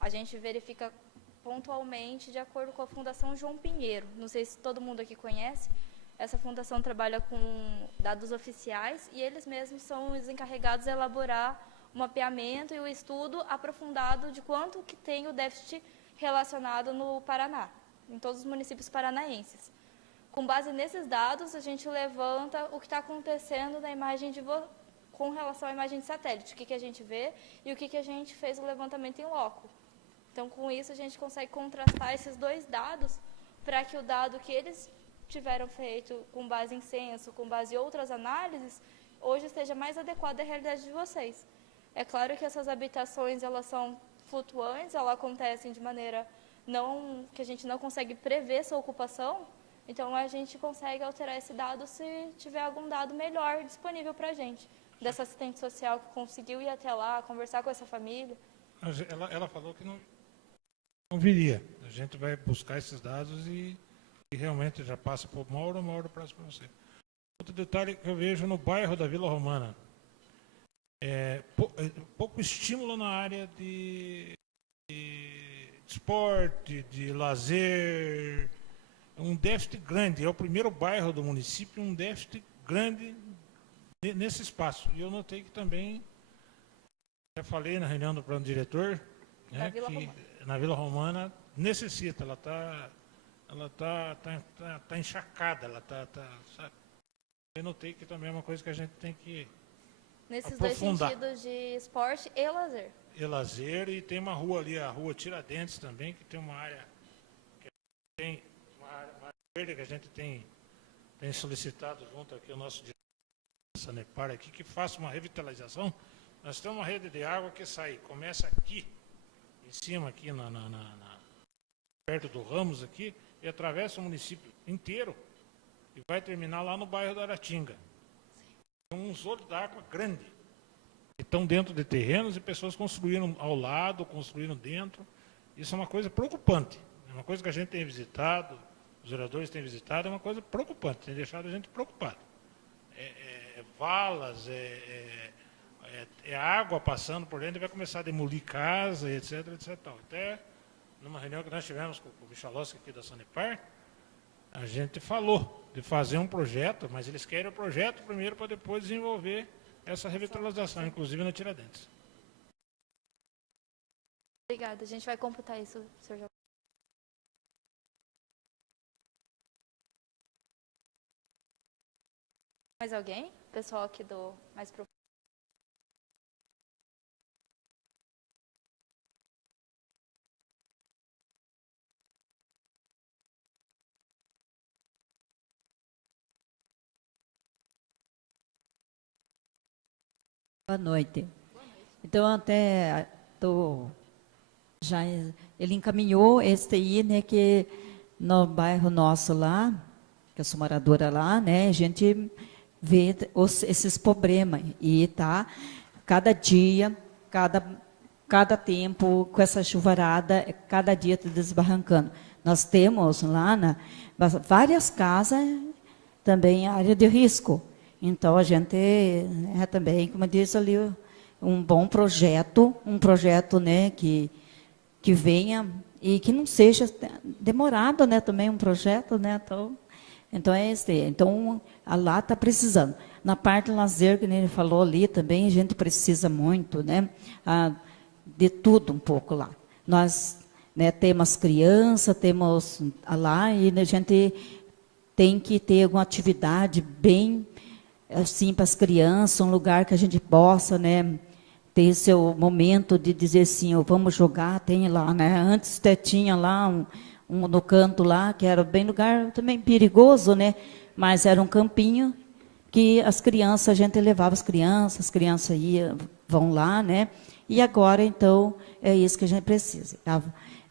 A gente verifica pontualmente de acordo com a Fundação João Pinheiro. Não sei se todo mundo aqui conhece. Essa fundação trabalha com dados oficiais e eles mesmos são os encarregados de elaborar o mapeamento e o estudo aprofundado de quanto que tem o déficit relacionado no Paraná, em todos os municípios paranaenses. Com base nesses dados, a gente levanta o que está acontecendo na imagem com relação à imagem de satélite, o que a gente vê e o que a gente fez o levantamento em loco. Então, com isso, a gente consegue contrastar esses dois dados para que o dado que eles tiveram feito com base em censo, com base em outras análises, hoje esteja mais adequado à realidade de vocês. É claro que essas habitações, elas são flutuantes, elas acontecem de maneira que a gente não consegue prever sua ocupação, então a gente consegue alterar esse dado se tiver algum dado melhor disponível para a gente. Dessa assistente social que conseguiu ir até lá, conversar com essa família. Ela falou que não viria. A gente vai buscar esses dados e realmente já passa por uma hora prazo para você. Outro detalhe que eu vejo no bairro da Vila Romana, pouco estímulo na área de esporte, de lazer, um déficit grande. É o primeiro bairro do município, um déficit grande nesse espaço. E eu notei que também, já falei na reunião do plano diretor, né, que na Vila Romana necessita, ela está encharcada, sabe? Eu notei que também é uma coisa que a gente tem que nesses aprofundar. Dois sentidos de esporte e lazer. E lazer, e tem uma rua ali, a rua Tiradentes também, que tem uma área que tem uma área verde que a gente tem solicitado junto aqui o nosso diretor Sanepar aqui, que faça uma revitalização. Nós temos uma rede de água que começa aqui, em cima, aqui perto do Ramos aqui, e atravessa o município inteiro e vai terminar lá no bairro da Aratinga. Tem uns olhos d'água grandes, que estão dentro de terrenos e pessoas construíram ao lado, construíram dentro. Isso é uma coisa preocupante. É uma coisa que a gente tem visitado, os vereadores têm visitado, é uma coisa preocupante, tem deixado a gente preocupado. Valas, água passando por dentro, vai começar a demolir casa, etc, etc. Até numa reunião que nós tivemos com o Michalowski aqui da Sanepar, a gente falou de fazer um projeto, mas eles querem o projeto primeiro para depois desenvolver essa revitalização, inclusive na Tiradentes. Obrigada, a gente vai computar isso, Sr. João. Mais alguém? Pessoal aqui do mais profundo. Boa noite. Então, até ele encaminhou esse aí, né, que no bairro nosso lá, que eu sou moradora lá, né, a gente vê esses problemas e tá cada dia, cada tempo com essa chuvarada, cada dia está desbarrancando. Nós temos lá várias casas também área de risco. Então, a gente também, como eu disse ali, um bom projeto, né, que venha e que não seja demorado, né, também um projeto, né, então é esse. Então, lá está precisando. Na parte do lazer, que ele falou ali também, a gente precisa muito, né, de tudo um pouco lá. Nós né, temos crianças, temos lá, e a gente tem que ter alguma atividade bem assim para as crianças, um lugar que a gente possa, né, ter seu momento de dizer assim, vamos jogar, tem lá, né? Antes até tinha lá um no canto lá, que era bem lugar também perigoso, né? Mas era um campinho que as crianças, a gente levava as crianças vão lá, né? E agora, então, é isso que a gente precisa. Tá?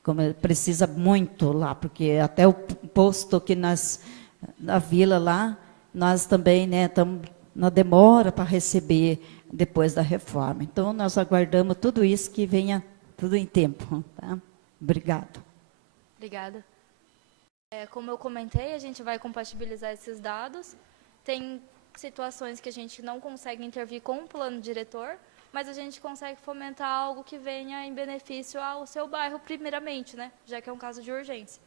Como precisa muito lá, porque até o posto que na vila lá, nós também, né, estamos na demora para receber depois da reforma. Então, nós aguardamos tudo isso que venha tudo em tempo. Tá? Obrigado. Obrigada. Como eu comentei, a gente vai compatibilizar esses dados. Tem situações que a gente não consegue intervir com o plano diretor, mas a gente consegue fomentar algo que venha em benefício ao seu bairro, primeiramente, né? Já que é um caso de urgência.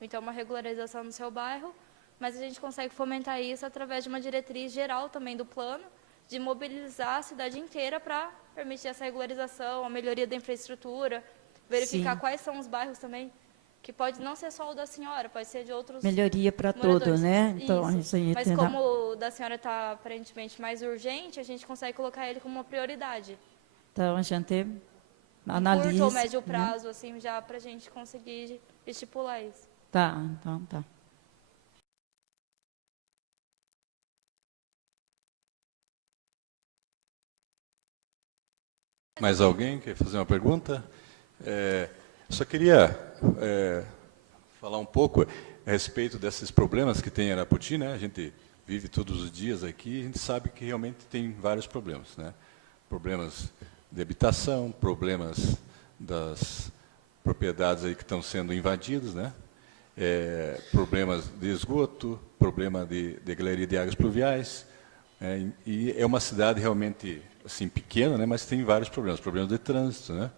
Então, uma regularização no seu bairro, mas a gente consegue fomentar isso através de uma diretriz geral também do plano, de mobilizar a cidade inteira para permitir essa regularização, a melhoria da infraestrutura, verificar Sim. quais são os bairros também, que pode não ser só o da senhora, pode ser de outros Melhoria para moradores. todos, né? Então, Isso. aí Mas como o da senhora está aparentemente mais urgente, a gente consegue colocar ele como uma prioridade. Então, a gente Em analisa. curto ou médio né? prazo, assim, já para a gente conseguir estipular isso. Tá, então tá. Mais alguém quer fazer uma pergunta? Só queria falar um pouco a respeito desses problemas que tem em Arapoti, né? A gente vive todos os dias aqui, a gente sabe que realmente tem vários problemas, né? Problemas de habitação, problemas das propriedades aí que estão sendo invadidas, né? Problemas de esgoto, problema de galeria de águas pluviais, e é uma cidade realmente assim pequena, né? Mas tem vários problemas de trânsito, né?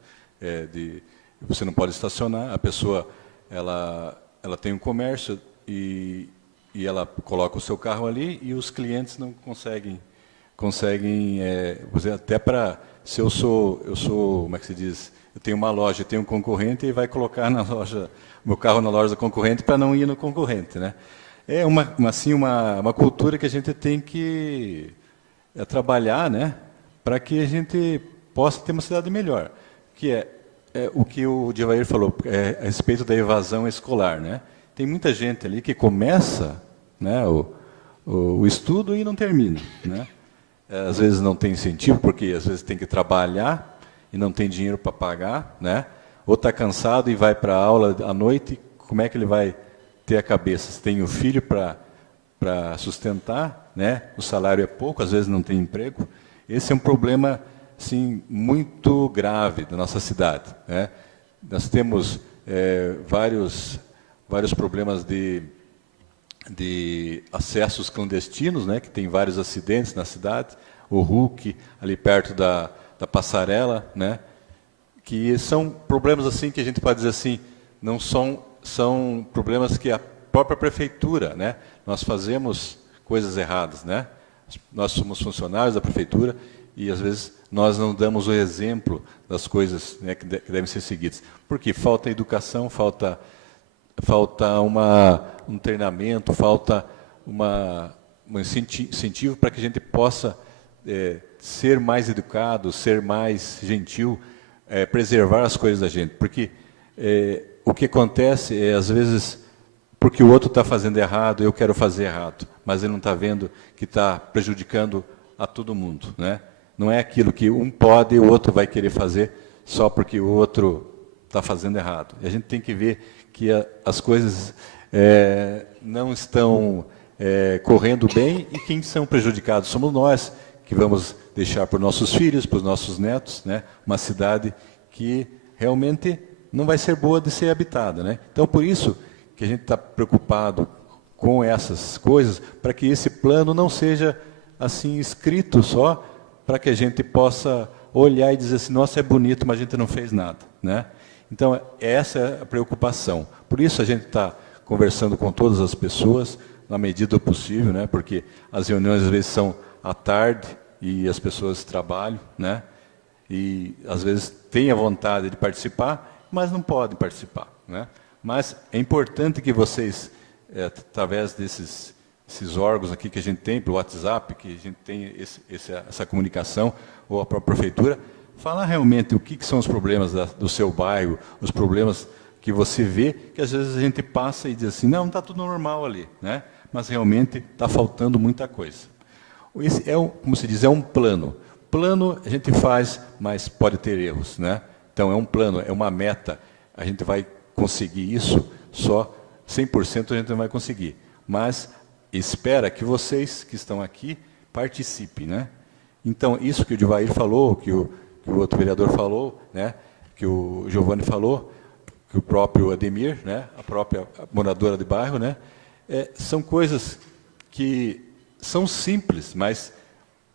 Você não pode estacionar, a pessoa ela tem um comércio e ela coloca o seu carro ali e os clientes não conseguem você até para se eu sou como é que se diz, eu tenho uma loja, eu tenho um concorrente e vai colocar na loja meu carro na loja do concorrente para não ir no concorrente, né? É uma cultura que a gente tem que trabalhar, né? Para que a gente possa ter uma cidade melhor, que é o que o Divair falou a respeito da evasão escolar, né? Tem muita gente ali que começa, né, o estudo e não termina, né? Às vezes não tem incentivo, porque às vezes tem que trabalhar e não tem dinheiro para pagar, né? Ou está cansado e vai para a aula à noite, como é que ele vai ter a cabeça? Se tem o filho para sustentar, né? O salário é pouco, às vezes não tem emprego. Esse é um problema assim, muito grave da nossa cidade, né? Nós temos vários problemas de acessos clandestinos, né? Que tem vários acidentes na cidade, o Hulk, ali perto da passarela, né? Que são problemas assim que a gente pode dizer assim, não são problemas que a própria prefeitura, né? Nós fazemos coisas erradas, né? Nós somos funcionários da prefeitura e às vezes nós não damos o exemplo das coisas, né, que devem ser seguidas. Porque falta educação, falta um treinamento, falta um incentivo para que a gente possa ser mais educado, ser mais gentil, preservar as coisas da gente. Porque o que acontece é, às vezes, porque o outro está fazendo errado, eu quero fazer errado, mas ele não está vendo que está prejudicando a todo mundo, né? Não é aquilo que um pode e o outro vai querer fazer só porque o outro está fazendo errado. E a gente tem que ver que as coisas não estão correndo bem e quem são prejudicados somos nós, que vamos deixar para os nossos filhos, para os nossos netos, né, uma cidade que realmente não vai ser boa de ser habitada, né? Então, por isso que a gente está preocupado com essas coisas, para que esse plano não seja assim escrito só, para que a gente possa olhar e dizer assim, nossa, é bonito, mas a gente não fez nada, né? Então, essa é a preocupação. Por isso a gente está conversando com todas as pessoas, na medida do possível, né? Porque as reuniões às vezes são à tarde e as pessoas trabalham, né? E às vezes têm a vontade de participar mas não podem participar, né? Mas é importante que vocês, através esses órgãos aqui que a gente tem, pelo WhatsApp, que a gente tem essa comunicação, ou a própria prefeitura, falar realmente o que são os problemas do seu bairro, os problemas que você vê, que às vezes a gente passa e diz assim, não, está tudo normal ali, né? Mas realmente está faltando muita coisa. Esse como se diz, é um plano. Plano a gente faz, mas pode ter erros, né? Então é um plano, é uma meta. A gente vai conseguir isso, só 100% a gente não vai conseguir. Mas espera que vocês que estão aqui participem, né? Então, isso que o Divair falou, que o outro vereador falou, né? Que o Giovanni falou, que o próprio Ademir, né? A própria moradora de bairro, né? São coisas que são simples, mas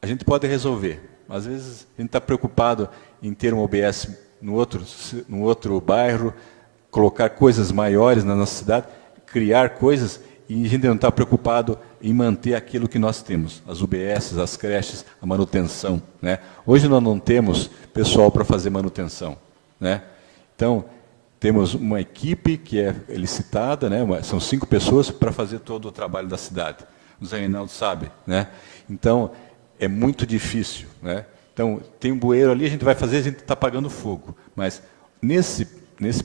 a gente pode resolver. Às vezes a gente está preocupado em ter um OBS no outro bairro, colocar coisas maiores na nossa cidade, criar coisas, e a gente não está preocupado em manter aquilo que nós temos, as UBS, as creches, a manutenção, né? Hoje nós não temos pessoal para fazer manutenção, né? Então, temos uma equipe que é licitada, né? São 5 pessoas para fazer todo o trabalho da cidade. O Zé Reinaldo sabe, né? Então, é muito difícil, né? Então, tem um bueiro ali, a gente vai fazer, a gente está apagando fogo. Mas, nesse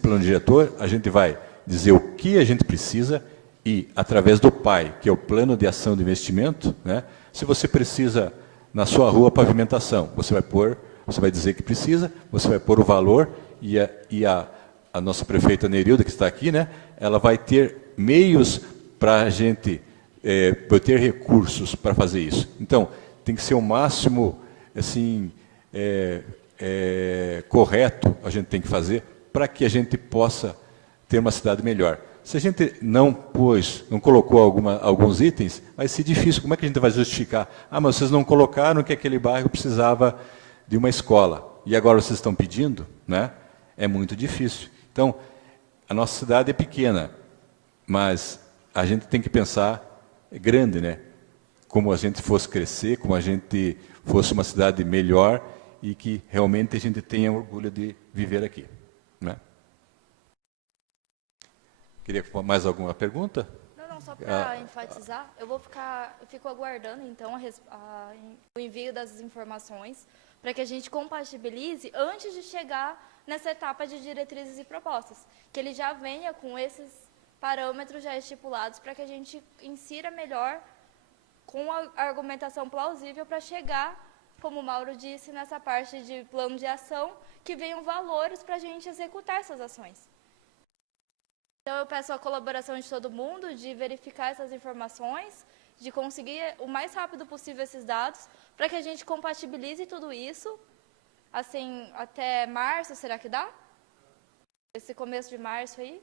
plano diretor, a gente vai dizer o que a gente precisa e, através do PAI, que é o Plano de Ação de Investimento, né? Se você precisa, na sua rua, pavimentação, você vai dizer que precisa, você vai pôr o valor e a nossa prefeita Nerilda, que está aqui, né? Ela vai ter meios para a gente ter recursos para fazer isso. Então, tem que ser o máximo assim, correto, a gente tem que fazer, para que a gente possa ter uma cidade melhor. Se a gente não colocou alguns itens, vai ser difícil. Como é que a gente vai justificar? Ah, mas vocês não colocaram que aquele bairro precisava de uma escola, e agora vocês estão pedindo, né? É muito difícil. Então, a nossa cidade é pequena, mas a gente tem que pensar grande, né? Como a gente fosse crescer, como a gente fosse uma cidade melhor e que realmente a gente tenha orgulho de viver aqui, né? Queria mais alguma pergunta? Não, só para enfatizar, eu fico aguardando, então, o envio das informações para que a gente compatibilize antes de chegar nessa etapa de diretrizes e propostas, que ele já venha com esses parâmetros já estipulados para que a gente insira melhor com a argumentação plausível para chegar, como o Mauro disse, nessa parte de plano de ação, que venham valores para a gente executar essas ações. Então, eu peço a colaboração de todo mundo, de verificar essas informações, de conseguir o mais rápido possível esses dados, para que a gente compatibilize tudo isso, assim, até março, será que dá? Esse começo de março aí?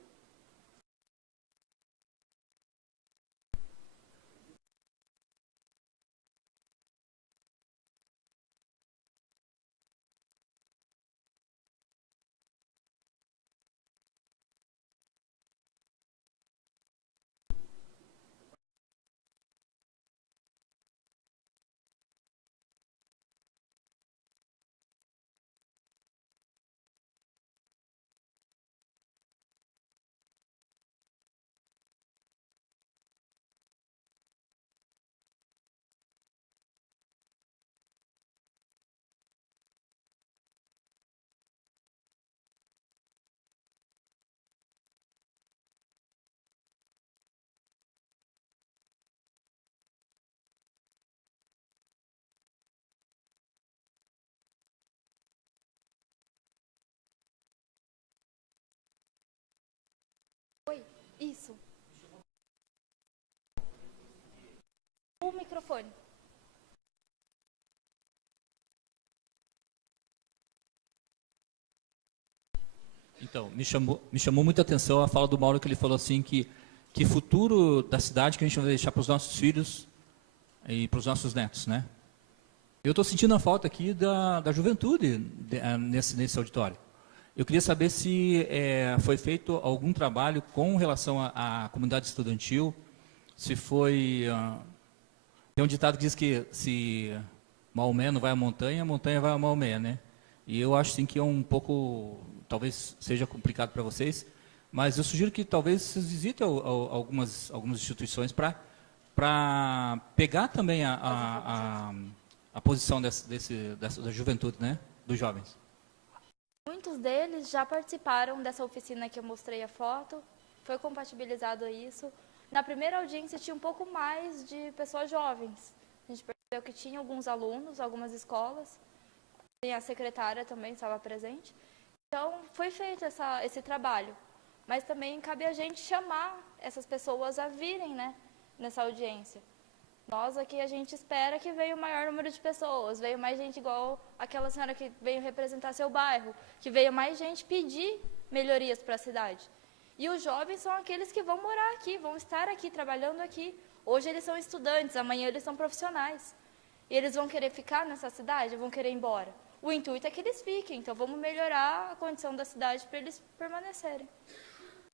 Oi, isso. O microfone. Então, me chamou muita atenção a fala do Mauro, que ele falou assim que futuro da cidade que a gente vai deixar para os nossos filhos e para os nossos netos, né? Eu estou sentindo a falta aqui da juventude nesse auditório. Eu queria saber se foi feito algum trabalho com relação à comunidade estudantil, se foi... tem um ditado que diz que se Maomé não vai à montanha, a montanha vai a Maomé, né? E eu acho assim, que é um pouco... talvez seja complicado para vocês, mas eu sugiro que talvez vocês visitem algumas instituições para pegar também a posição da juventude, né, dos jovens. Muitos deles já participaram dessa oficina que eu mostrei a foto, foi compatibilizado isso. Na primeira audiência tinha um pouco mais de pessoas jovens. A gente percebeu que tinha alguns alunos, algumas escolas, e a secretária também estava presente. Então, foi feito esse trabalho. Mas também cabe a gente chamar essas pessoas a virem, né, nessa audiência. Nós aqui, a gente espera que venha o maior número de pessoas, veio mais gente igual aquela senhora que veio representar seu bairro, que veio mais gente pedir melhorias para a cidade. E os jovens são aqueles que vão morar aqui, vão estar aqui, trabalhando aqui. Hoje eles são estudantes, amanhã eles são profissionais. E eles vão querer ficar nessa cidade, vão querer ir embora. O intuito é que eles fiquem, então vamos melhorar a condição da cidade para eles permanecerem.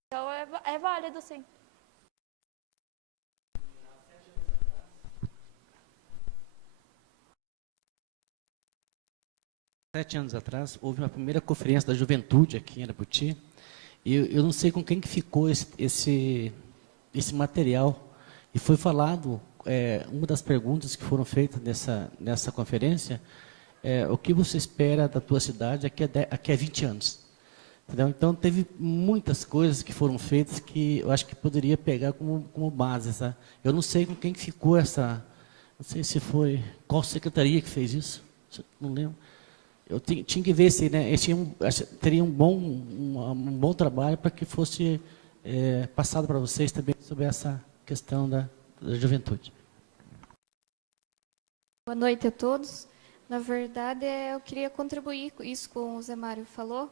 Então é válido, sim. Há 7 anos atrás, houve uma primeira conferência da juventude aqui em Araputi. E eu não sei com quem que ficou esse material. E foi falado, uma das perguntas que foram feitas nessa conferência, o que você espera da tua cidade daqui a 20 anos? Entendeu? Então, teve muitas coisas que foram feitas que eu acho que poderia pegar como base. Sabe? Eu não sei com quem que ficou essa... Não sei se foi... Qual secretaria que fez isso? Não lembro. Eu tinha que ver se, né, teria um bom trabalho para que fosse passado para vocês também sobre essa questão da juventude. Boa noite a todos. Na verdade, eu queria contribuir com isso com o Zé Mário falou,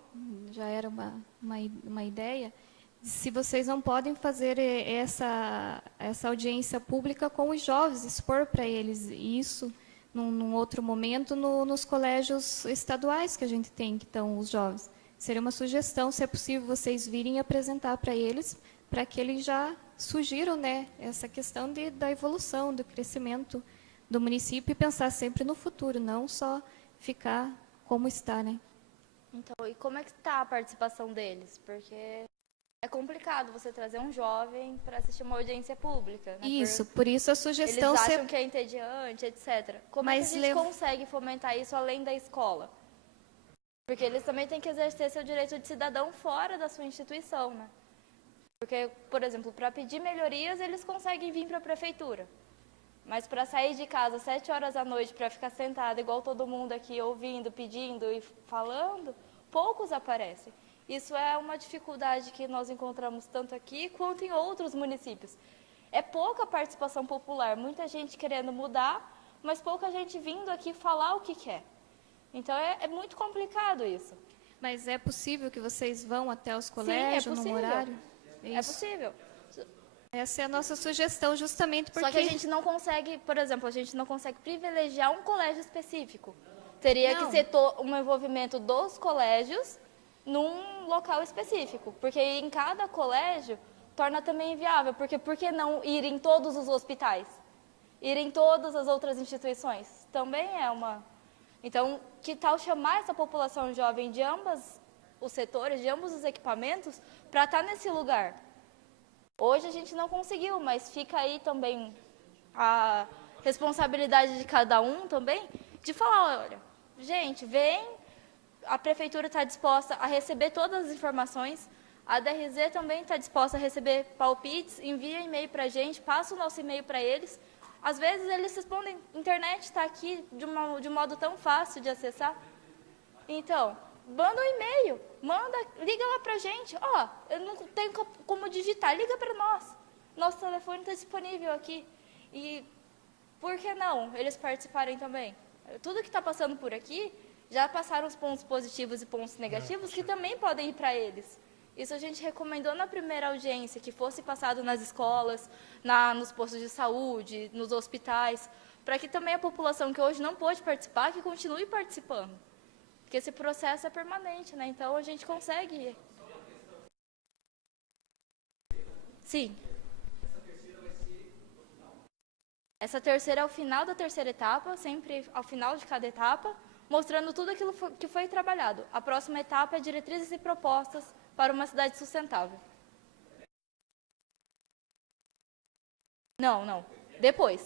já era uma ideia. Se vocês não podem fazer essa audiência pública com os jovens, expor para eles isso, num outro momento, nos colégios estaduais que a gente tem, que estão os jovens. Seria uma sugestão, se é possível, vocês virem e apresentar para eles, para que eles já sugiram, né, essa questão da evolução, do crescimento do município e pensar sempre no futuro, não só ficar como está, né? Então, e como é que está a participação deles? Porque é complicado você trazer um jovem para assistir uma audiência pública. Né? Isso, por isso a sugestão... Eles acham que é entediante, etc. Como é que a gente consegue fomentar isso além da escola? Porque eles também têm que exercer seu direito de cidadão fora da sua instituição, né? Porque, por exemplo, para pedir melhorias, eles conseguem vir para a prefeitura. Mas para sair de casa às 7 horas da noite, para ficar sentado igual todo mundo aqui, ouvindo, pedindo e falando, poucos aparecem. Isso é uma dificuldade que nós encontramos tanto aqui quanto em outros municípios. É pouca participação popular, muita gente querendo mudar, mas pouca gente vindo aqui falar o que quer. Então é muito complicado isso. Mas é possível que vocês vão até os colégios num horário? É possível. Essa é a nossa sugestão, justamente porque... Só que a gente não consegue, por exemplo, a gente não consegue privilegiar um colégio específico. Teria que ser um envolvimento dos colégios num local específico, porque em cada colégio torna também inviável, porque por que não ir em todos os hospitais? Ir em todas as outras instituições? Também é uma... Então, que tal chamar essa população jovem de ambos os setores, de ambos os equipamentos, para estar nesse lugar? Hoje a gente não conseguiu, mas fica aí também a responsabilidade de cada um também, de falar, olha, gente, vem, a prefeitura está disposta a receber todas as informações, a DRZ também está disposta a receber palpites, envia e-mail para a gente, passa o nosso e-mail para eles. Às vezes eles respondem, internet está aqui de um modo tão fácil de acessar. Então, manda um e-mail, liga lá para a gente. Eu não tenho como digitar, liga para nós. Nosso telefone está disponível aqui. E por que não eles participarem também? Tudo que está passando por aqui, já passaram os pontos positivos e pontos negativos que também podem ir para eles. Isso a gente recomendou na primeira audiência, que fosse passado nas escolas, nos postos de saúde, nos hospitais, para que também a população que hoje não pôde participar, que continue participando. Porque esse processo é permanente, né? Então a gente consegue. Sim. Essa terceira é o final da terceira etapa, sempre ao final de cada etapa, mostrando tudo aquilo que foi trabalhado. A próxima etapa é diretrizes e propostas para uma cidade sustentável. Não. Depois.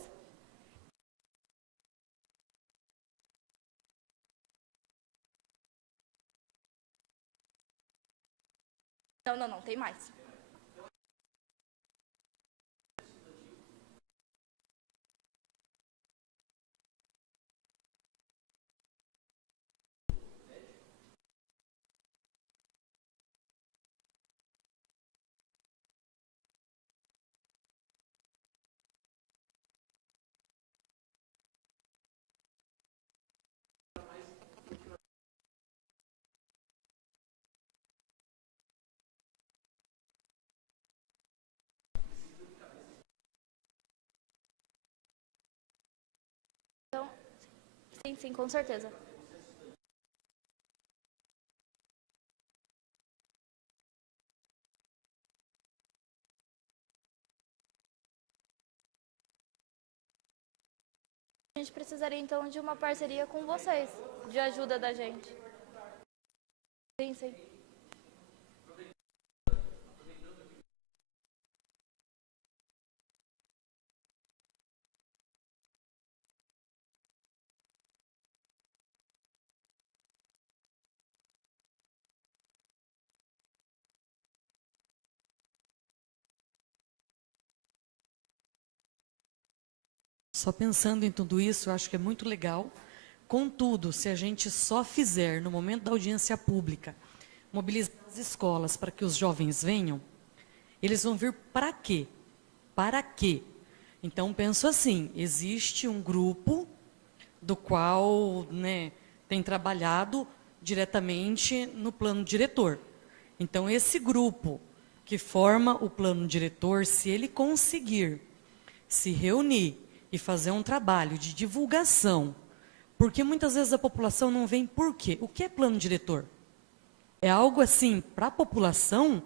Não, tem mais. Então, sim, com certeza. A gente precisaria, então, de uma parceria com vocês, de ajuda da gente. Sim. Só pensando em tudo isso, eu acho que é muito legal. Contudo, se a gente só fizer, no momento da audiência pública, mobilizar as escolas para que os jovens venham, eles vão vir para quê? Para quê? Então, penso assim, existe um grupo do qual, né, tem trabalhado diretamente no plano diretor. Então, esse grupo que forma o plano diretor, se ele conseguir se reunir e fazer um trabalho de divulgação, porque muitas vezes a população não vem por quê? O que é plano diretor? É algo assim, para a população,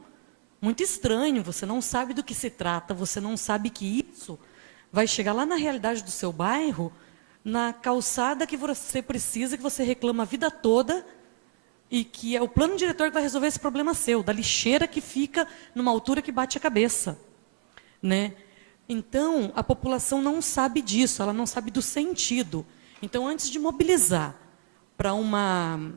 muito estranho, você não sabe do que se trata, você não sabe que isso vai chegar lá na realidade do seu bairro, na calçada que você precisa, que você reclama a vida toda, e que é o plano diretor que vai resolver esse problema seu, da lixeira que fica numa altura que bate a cabeça, né? Então, a população não sabe disso, ela não sabe do sentido. Então, antes de mobilizar para uma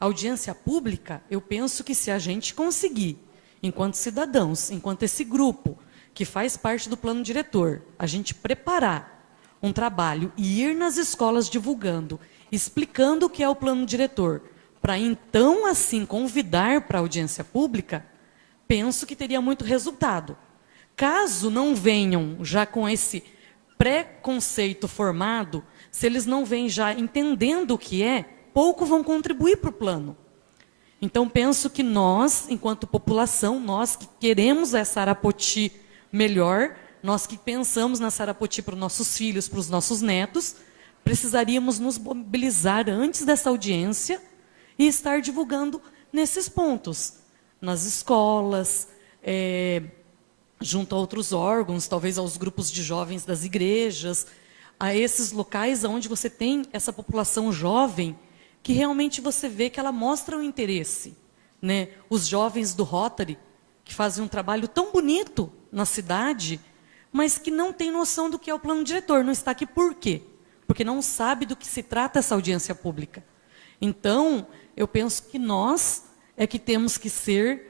audiência pública, eu penso que se a gente conseguir, enquanto cidadãos, enquanto esse grupo que faz parte do plano diretor, a gente preparar um trabalho e ir nas escolas divulgando, explicando o que é o plano diretor, para então, assim, convidar para a audiência pública, penso que teria muito resultado. Caso não venham já com esse preconceito formado, se eles não vêm já entendendo o que é, pouco vão contribuir para o plano. Então, penso que nós, enquanto população, nós que queremos essa Arapoti melhor, nós que pensamos nessa Arapoti para os nossos filhos, para os nossos netos, precisaríamos nos mobilizar antes dessa audiência e estar divulgando nesses pontos, nas escolas, junto a outros órgãos, talvez aos grupos de jovens das igrejas, a esses locais onde você tem essa população jovem, que realmente você vê que ela mostra o interesse, né? Os jovens do Rotary, que fazem um trabalho tão bonito na cidade, mas que não tem noção do que é o plano diretor, não está aqui por quê? Porque não sabe do que se trata essa audiência pública. Então, eu penso que nós é que temos que ser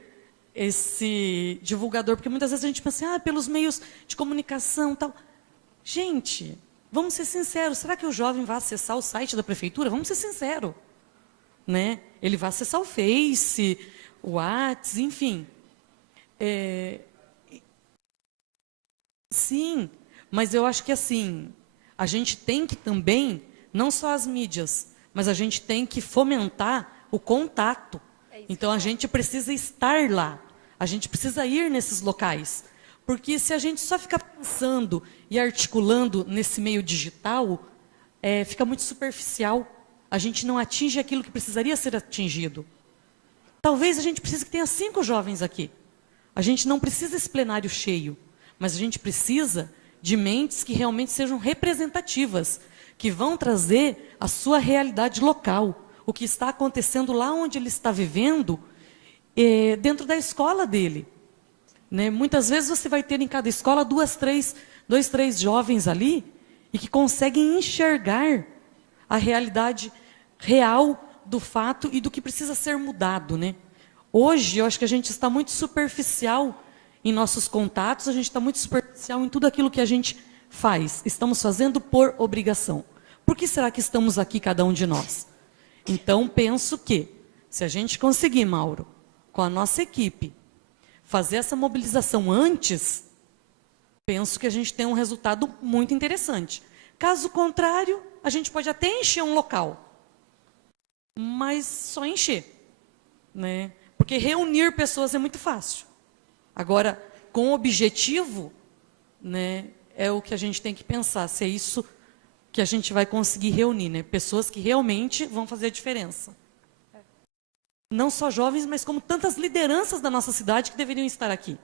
esse divulgador, porque muitas vezes a gente pensa assim, pelos meios de comunicação, tal. Gente, vamos ser sinceros, será que o jovem vai acessar o site da prefeitura? Vamos ser sinceros, né? Ele vai acessar o Face, o WhatsApp, enfim. Sim, mas eu acho que assim, a gente tem que também, não só as mídias, mas a gente tem que fomentar o contato. Então, a gente precisa estar lá, a gente precisa ir nesses locais. Porque se a gente só ficar pensando e articulando nesse meio digital, fica muito superficial. A gente não atinge aquilo que precisaria ser atingido. Talvez a gente precise que tenha 5 jovens aqui. A gente não precisa esse plenário cheio, mas a gente precisa de mentes que realmente sejam representativas, que vão trazer a sua realidade local, o que está acontecendo lá onde ele está vivendo, dentro da escola dele. Né? Muitas vezes você vai ter em cada escola dois, três jovens ali e que conseguem enxergar a realidade real do fato e do que precisa ser mudado. Né? Hoje, eu acho que a gente está muito superficial em nossos contatos, a gente está muito superficial em tudo aquilo que a gente faz. Estamos fazendo por obrigação. Por que será que estamos aqui, cada um de nós? Então, penso que, se a gente conseguir, Mauro, com a nossa equipe, fazer essa mobilização antes, penso que a gente tem um resultado muito interessante. Caso contrário, a gente pode até encher um local, mas só encher, né? Porque reunir pessoas é muito fácil. Agora, com objetivo, né, é o que a gente tem que pensar, se é isso que a gente vai conseguir reunir, né? Pessoas que realmente vão fazer a diferença. Não só jovens, mas como tantas lideranças da nossa cidade que deveriam estar aqui.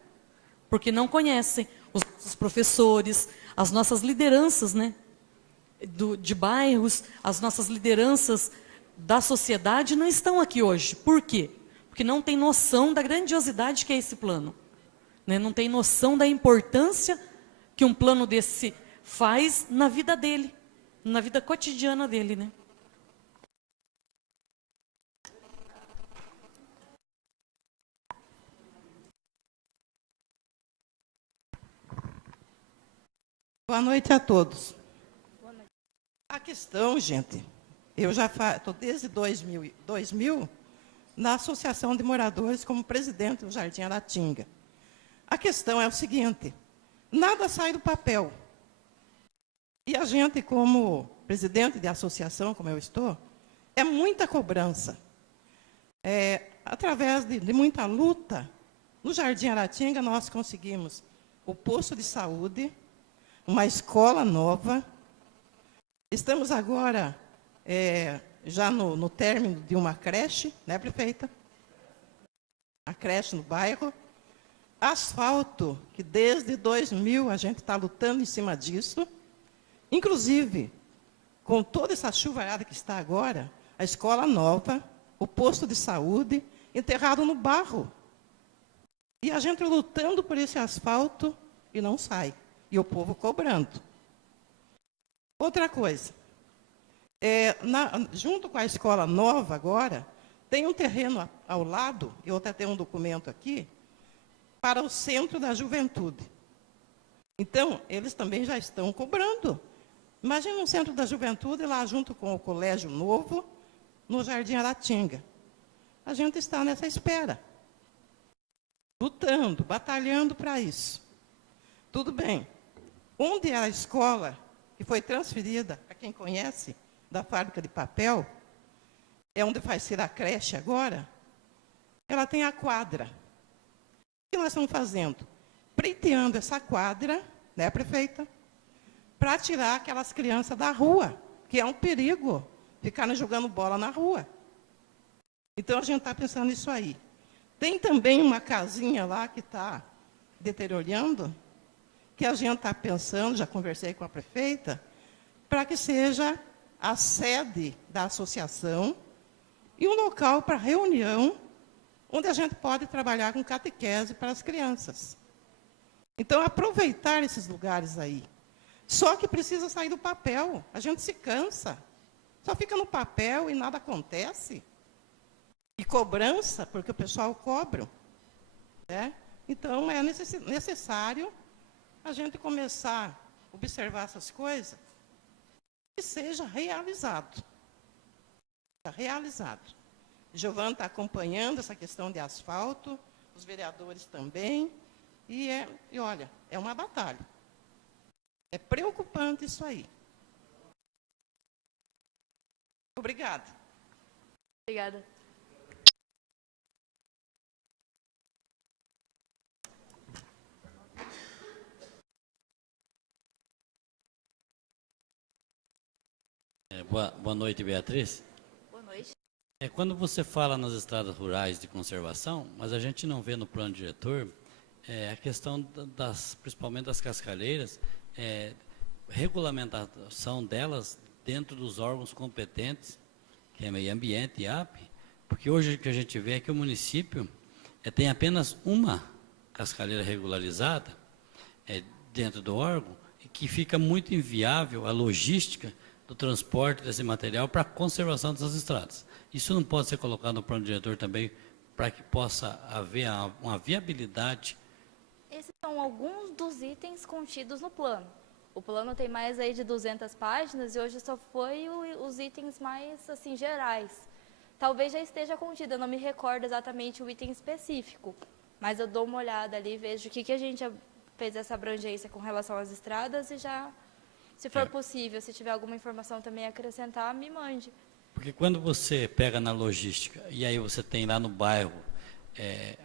Porque não conhecem os professores, as nossas lideranças, né, de bairros, as nossas lideranças da sociedade não estão aqui hoje. Por quê? Porque não tem noção da grandiosidade que é esse plano. Né? Não tem noção da importância que um plano desse faz na vida dele, na vida cotidiana dele, né? Boa noite a todos. Boa noite. A questão, gente, eu já estou desde 2000 na Associação de Moradores como presidente do Jardim Aratinga. A questão é o seguinte, nada sai do papel. E a gente, como presidente de associação, como eu estou, é muita cobrança. Através de muita luta, no Jardim Aratinga nós conseguimos o posto de saúde, uma escola nova. Estamos agora já no término de uma creche, né, prefeita? A creche no bairro. Asfalto, que desde 2000 a gente está lutando em cima disso. Inclusive, com toda essa chuvarada que está agora, a escola nova, o posto de saúde, enterrado no barro. E a gente lutando por esse asfalto e não sai. E o povo cobrando. Outra coisa, junto com a escola nova agora, tem um terreno ao lado, eu até tenho um documento aqui, para o Centro da Juventude. Então, eles também já estão cobrando. Imagina um Centro da Juventude lá junto com o Colégio Novo, no Jardim Aratinga. A gente está nessa espera, lutando, batalhando para isso. Tudo bem. Onde é a escola que foi transferida, para quem conhece, da fábrica de papel, é onde vai ser a creche agora, ela tem a quadra. O que nós estamos fazendo? Preteando essa quadra, né, prefeita? Para tirar aquelas crianças da rua, que é um perigo ficarem jogando bola na rua. Então, a gente está pensando nisso aí. Tem também uma casinha lá que está deteriorando, que a gente está pensando, já conversei com a prefeita, para que seja a sede da associação e um local para reunião, onde a gente pode trabalhar com catequese para as crianças. Então, aproveitar esses lugares aí. Só que precisa sair do papel, a gente se cansa. Só fica no papel e nada acontece. E cobrança, porque o pessoal cobra. Né? Então, é necessário a gente começar a observar essas coisas e seja realizado. Está realizado. Giovana está acompanhando essa questão de asfalto, os vereadores também, e olha, é uma batalha. É preocupante isso aí. Obrigada. Obrigada. Boa noite, Beatriz. Boa noite. Quando você fala nas estradas rurais de conservação, mas a gente não vê no plano diretor a questão principalmente das cascalheiras, regulamentação delas dentro dos órgãos competentes, que é meio ambiente e IAP, porque hoje o que a gente vê é que o município tem apenas uma cascalheira regularizada dentro do órgão, e que fica muito inviável a logística do transporte desse material para a conservação dessas estradas. Isso não pode ser colocado no plano diretor também, para que possa haver uma viabilidade. Esses são alguns dos itens contidos no plano. O plano tem mais aí de 200 páginas e hoje só foi os itens mais assim gerais. Talvez já esteja contido, eu não me recordo exatamente o item específico, mas eu dou uma olhada ali, vejo o que a gente fez essa abrangência com relação às estradas e já, se for possível, se tiver alguma informação também a acrescentar, me mande. Porque quando você pega na logística e aí você tem lá no bairro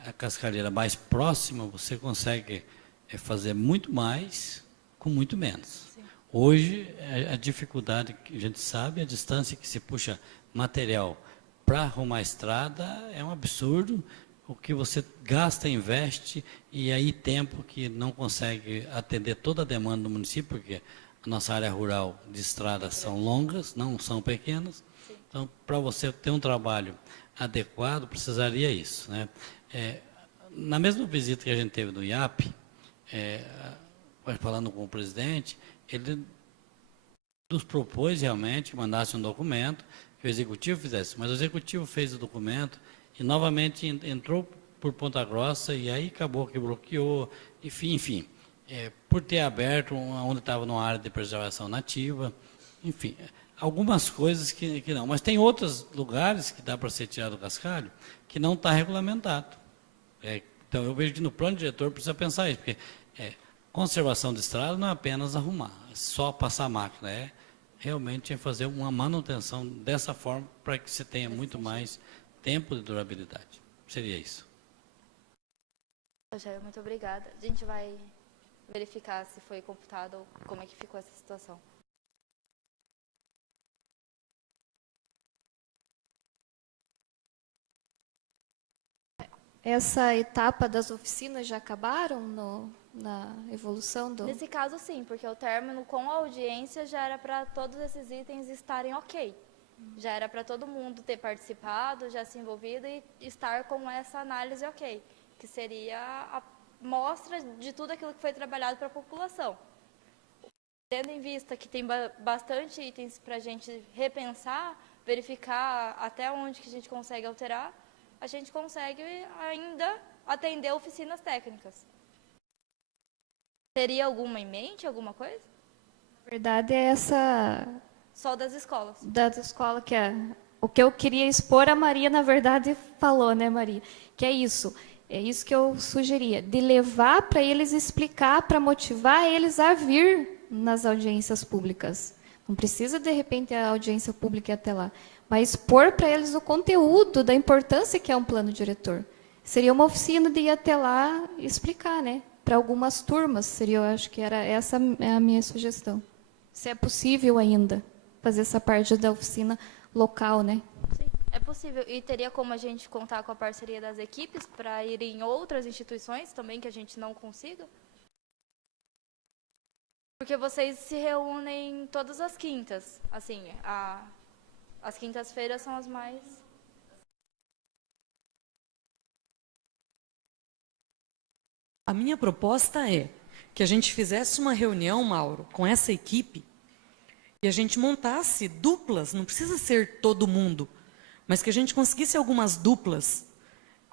a cascalheira mais próxima, você consegue fazer muito mais com muito menos. Sim. Hoje, a dificuldade que a gente sabe, a distância que se puxa material para arrumar a estrada é um absurdo. O que você gasta, investe, e aí tempo que não consegue atender toda a demanda do município, porque a nossa área rural de estradas são longas, não são pequenas. Sim. Então, para você ter um trabalho adequado, precisaria isso, né? Na mesma visita que a gente teve no IAP, falando com o presidente, ele nos propôs realmente que mandasse um documento, que o executivo fizesse, mas o executivo fez o documento e novamente entrou por Ponta Grossa e aí acabou que bloqueou, enfim, por ter aberto onde estava numa área de preservação nativa, enfim, algumas coisas que não. Mas tem outros lugares que dá para ser tirado do cascalho que não está regulamentado. Então, eu vejo que no plano diretor precisa pensar isso, porque conservação de estrada não é apenas arrumar, só passar a máquina, realmente fazer uma manutenção dessa forma para que você tenha muito mais tempo de durabilidade. Seria isso. Rogério, muito obrigada. A gente vai verificar se foi computado ou como é que ficou essa situação. Essa etapa das oficinas já acabaram na evolução do... Nesse caso, sim, porque o término com a audiência já era para todos esses itens estarem ok. Já era para todo mundo ter participado, já se envolvido e estar com essa análise ok, que seria a mostra de tudo aquilo que foi trabalhado para a população. Tendo em vista que tem bastante itens para a gente repensar, verificar até onde que a gente consegue alterar, a gente consegue ainda atender oficinas técnicas. Teria alguma em mente, alguma coisa? Na verdade, é essa... Só das escolas. Das escolas, que é... O que eu queria expor, a Maria, na verdade, falou, né, Maria? Que é isso. É isso que eu sugeria. De levar para eles explicar, para motivar eles a vir nas audiências públicas. Não precisa, de repente, a audiência pública ir até lá. Mas expor para eles o conteúdo da importância que é um plano diretor. Seria uma oficina de ir até lá e explicar, né? Para algumas turmas, seria, eu acho que era essa a minha sugestão. Se é possível ainda fazer essa parte da oficina local, né? Sim, é possível. E teria como a gente contar com a parceria das equipes para ir em outras instituições também que a gente não consiga? Porque vocês se reúnem todas as quintas, assim, as quintas-feiras são as mais... A minha proposta é que a gente fizesse uma reunião, Mauro, com essa equipe e a gente montasse duplas, não precisa ser todo mundo, mas que a gente conseguisse algumas duplas,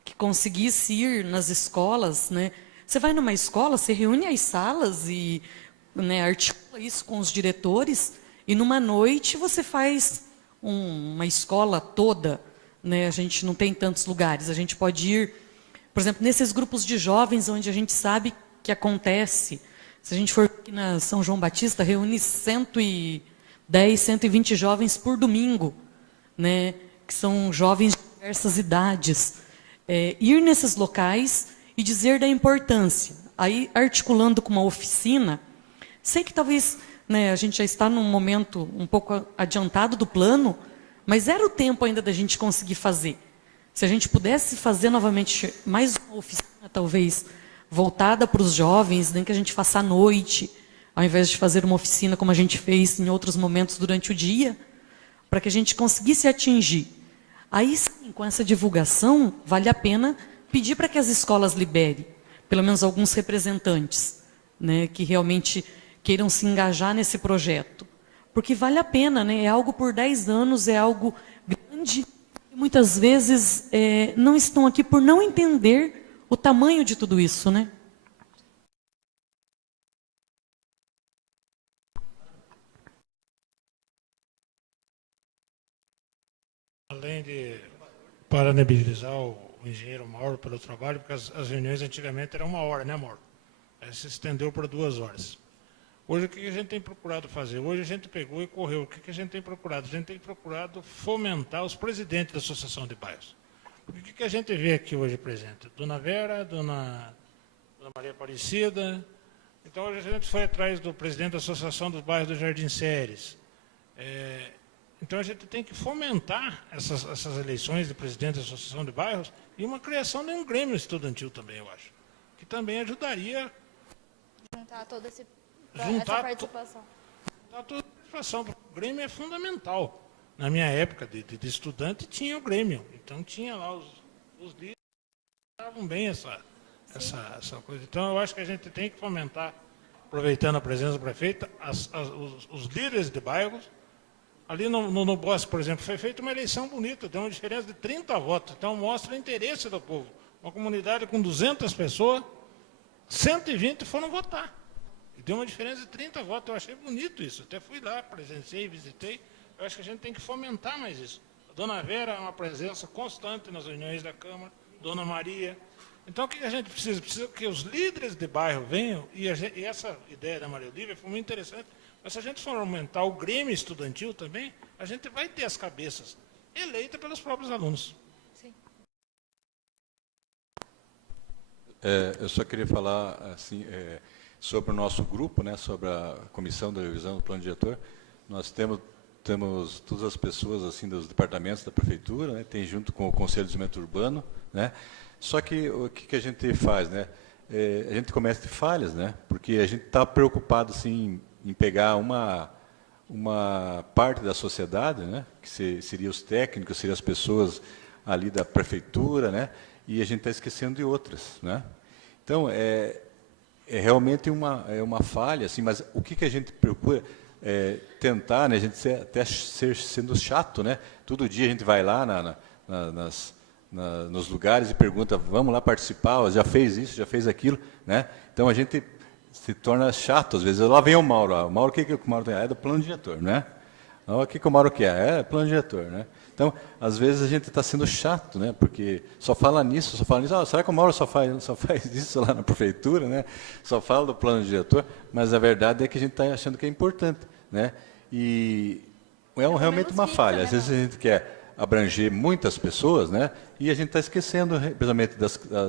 que conseguisse ir nas escolas, né? Você vai numa escola, você reúne as salas e, né, articula isso com os diretores e numa noite você faz uma escola toda, né? A gente não tem tantos lugares, a gente pode ir, por exemplo, nesses grupos de jovens onde a gente sabe que acontece. Se a gente for aqui na São João Batista, reúne 110, 120 jovens por domingo, né? Que são jovens de diversas idades. Ir nesses locais e dizer da importância. Aí, articulando com uma oficina, sei que talvez, né, a gente já está num momento um pouco adiantado do plano, mas era o tempo ainda da gente conseguir fazer. Se a gente pudesse fazer novamente mais uma oficina, talvez, voltada para os jovens, nem que a gente faça à noite, ao invés de fazer uma oficina como a gente fez em outros momentos durante o dia, para que a gente conseguisse atingir. Aí sim, com essa divulgação, vale a pena pedir para que as escolas liberem, pelo menos alguns representantes, né, que realmente queiram se engajar nesse projeto. Porque vale a pena, né? É algo por 10 anos, é algo grande. E muitas vezes não estão aqui por não entender o tamanho de tudo isso, né? Além de parabenizar o engenheiro Mauro pelo trabalho, porque as reuniões antigamente eram 1 hora, né, Mauro? Aí se estendeu para 2 horas. Hoje, o que a gente tem procurado fazer? Hoje a gente pegou e correu. O que a gente tem procurado? A gente tem procurado fomentar os presidentes da Associação de Bairros. O que a gente vê aqui hoje presente? Dona Vera, Dona Maria Aparecida. Então, hoje a gente foi atrás do presidente da Associação dos Bairros do Jardim Séries. Então, a gente tem que fomentar essas eleições de presidente da Associação de Bairros e uma criação de um grêmio estudantil também, eu acho. Que também ajudaria Juntar toda essa Juntar participação. toda a participação. O Grêmio é fundamental. Na minha época de estudante, tinha o Grêmio. Então, tinha lá os líderes que estavam bem essa coisa. Então, eu acho que a gente tem que fomentar, aproveitando a presença do prefeito, os líderes de bairros. Ali no Bosque, por exemplo, foi feita uma eleição bonita, deu uma diferença de 30 votos. Então, mostra o interesse do povo. Uma comunidade com 200 pessoas, 120 foram votar. E deu uma diferença de 30 votos. Eu achei bonito isso. Até fui lá, presenciei, visitei. Eu acho que a gente tem que fomentar mais isso. A Dona Vera é uma presença constante nas reuniões da Câmara, Dona Maria. Então, o que a gente precisa? Precisa que os líderes de bairro venham, e essa ideia da Maria Olívia foi muito interessante, mas se a gente for aumentar o Grêmio estudantil também, a gente vai ter as cabeças eleitas pelos próprios alunos. Sim. Eu só queria falar assim, sobre o nosso grupo, né, sobre a comissão da revisão do plano diretor. Nós temos todas as pessoas assim dos departamentos da prefeitura, né, tem junto com o Conselho de Desenvolvimento Urbano, né. Só que o que a gente faz, né? A gente começa de falhas, né? Porque a gente está preocupado assim em pegar uma parte da sociedade, né? Que seria os técnicos, seriam as pessoas ali da prefeitura, né? E a gente está esquecendo de outras, né? Então é realmente uma falha, assim. Mas o que a gente procura tentar, né? A gente até sendo chato, né? Todo dia a gente vai lá nos lugares e pergunta, vamos lá participar, já fez isso, já fez aquilo, né? Então a gente se torna chato às vezes. Lá vem o Mauro, o Mauro, o que o Mauro tem? É do plano diretor, né? O que o Mauro quer? É plano diretor, né? Então, às vezes a gente está sendo chato, né? Porque só fala nisso. Será que o Mauro só faz isso lá na prefeitura, né? Só fala do plano diretor, mas a verdade é que a gente está achando que é importante, né? E realmente uma falha. Às vezes a gente quer abranger muitas pessoas, né? E a gente está esquecendo, principalmente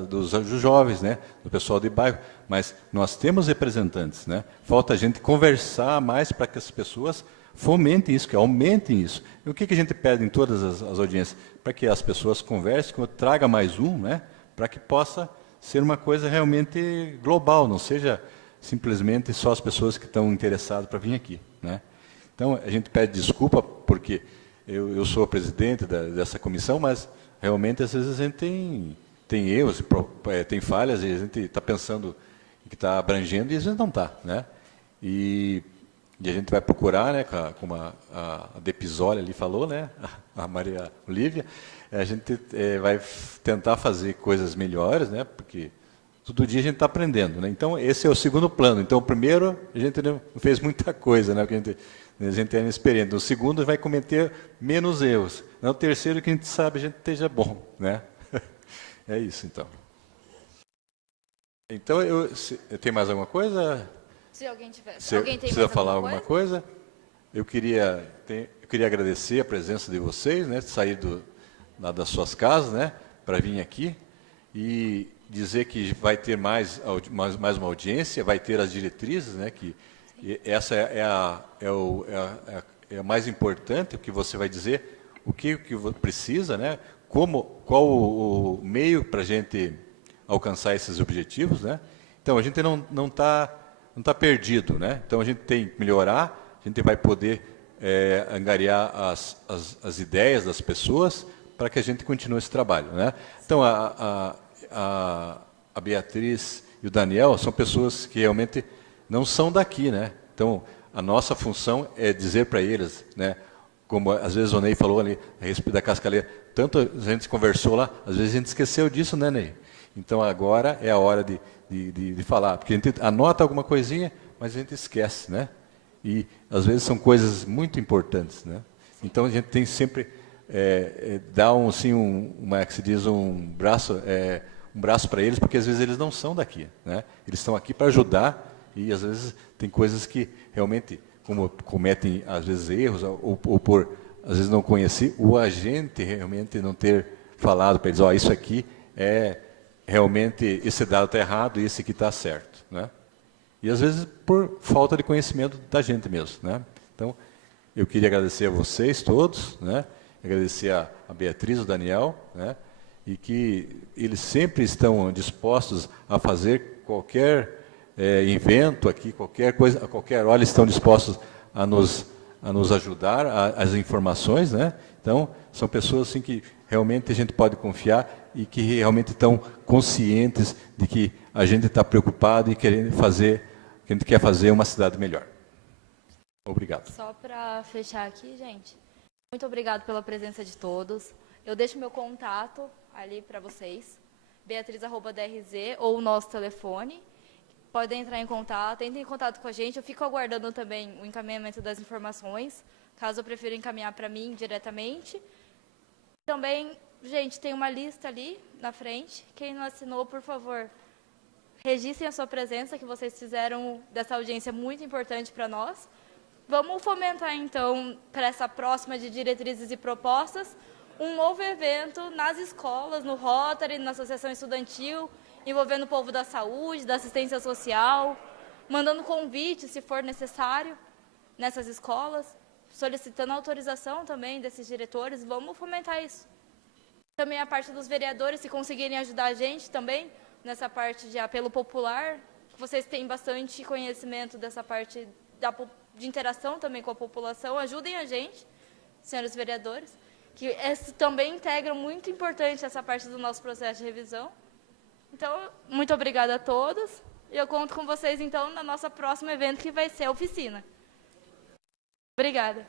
dos jovens, né? Do pessoal de bairro. Mas nós temos representantes, né? Falta a gente conversar mais para que as pessoas fomentem isso, que aumentem isso. E o que a gente pede em todas as audiências? Para que as pessoas conversem, traga mais né? Para que possa ser uma coisa realmente global, não seja simplesmente só as pessoas que estão interessadas para vir aqui, né? Então, a gente pede desculpa, porque eu sou o presidente dessa comissão, mas realmente às vezes a gente tem erros, tem falhas, e a gente está pensando que está abrangendo e às vezes não está, né? E a gente vai procurar, né, como a Depisoli ali falou, né, a Maria Olívia, a gente vai tentar fazer coisas melhores, né, porque todo dia a gente está aprendendo, né? Então esse é o segundo plano. Então o primeiro a gente não fez muita coisa, né, porque a gente é inexperiente. O segundo vai cometer menos erros. No terceiro, que a gente sabe, a gente esteja bom, né? É isso, então. Então, eu tenho mais alguma coisa? Se alguém tiver. Alguém precisa falar alguma coisa? Eu queria agradecer a presença de vocês, né? Sair lá das suas casas, né? Para vir aqui e dizer que vai ter mais uma audiência, vai ter as diretrizes, né? Que essa é a mais importante, o que você vai dizer, o que precisa, né? Qual o meio para a gente alcançar esses objetivos, né? Então, a gente não está perdido, né? Então a gente tem que melhorar, a gente vai poder angariar as ideias das pessoas para que a gente continue esse trabalho, né? Então a Beatriz e o Daniel são pessoas que realmente não são daqui, né? Então a nossa função é dizer para eles, né? Como às vezes o Ney falou ali a respeito da Cascaleira, tanto a gente conversou lá, às vezes a gente esqueceu disso, né, Ney? Então agora é a hora de falar, porque a gente anota alguma coisinha, mas a gente esquece, né? E às vezes são coisas muito importantes, né? Então a gente tem sempre dar que se diz um braço para eles, porque às vezes eles não são daqui, né? Eles estão aqui para ajudar e às vezes tem coisas que realmente, como cometem às vezes erros ou por às vezes não conhecer, o agente realmente não ter falado para eles, isso aqui realmente esse dado está errado e esse aqui está certo, né? E às vezes por falta de conhecimento da gente mesmo, né? Então eu queria agradecer a vocês todos, né? Agradecer a Beatriz, o Daniel, né? E que eles sempre estão dispostos a fazer qualquer evento aqui, qualquer coisa, a qualquer hora eles estão dispostos a nos ajudar, as informações, né? Então são pessoas assim que realmente a gente pode confiar e que realmente estão conscientes de que a gente está preocupado e querendo fazer, que a gente quer fazer uma cidade melhor. Obrigado. Só para fechar aqui, gente, muito obrigado pela presença de todos. Eu deixo meu contato ali para vocês, beatriz@drz ou o nosso telefone. Podem entrar em contato, entrem em contato com a gente. Eu fico aguardando também o encaminhamento das informações, caso eu prefira encaminhar para mim diretamente. Também, gente, tem uma lista ali na frente. Quem não assinou, por favor, registrem a sua presença, que vocês fizeram dessa audiência muito importante para nós. Vamos fomentar, então, para essa próxima de diretrizes e propostas, um novo evento nas escolas, no Rotary, na Associação Estudantil, envolvendo o povo da saúde, da assistência social, mandando convite, se for necessário, nessas escolas, solicitando autorização também desses diretores. Vamos fomentar isso. Também a parte dos vereadores, se conseguirem ajudar a gente também, nessa parte de apelo popular. Vocês têm bastante conhecimento dessa parte de interação também com a população. Ajudem a gente, senhores vereadores, que também integram muito importante essa parte do nosso processo de revisão. Então, muito obrigada a todos. E eu conto com vocês, então, no nosso próximo evento, que vai ser a oficina. Obrigada.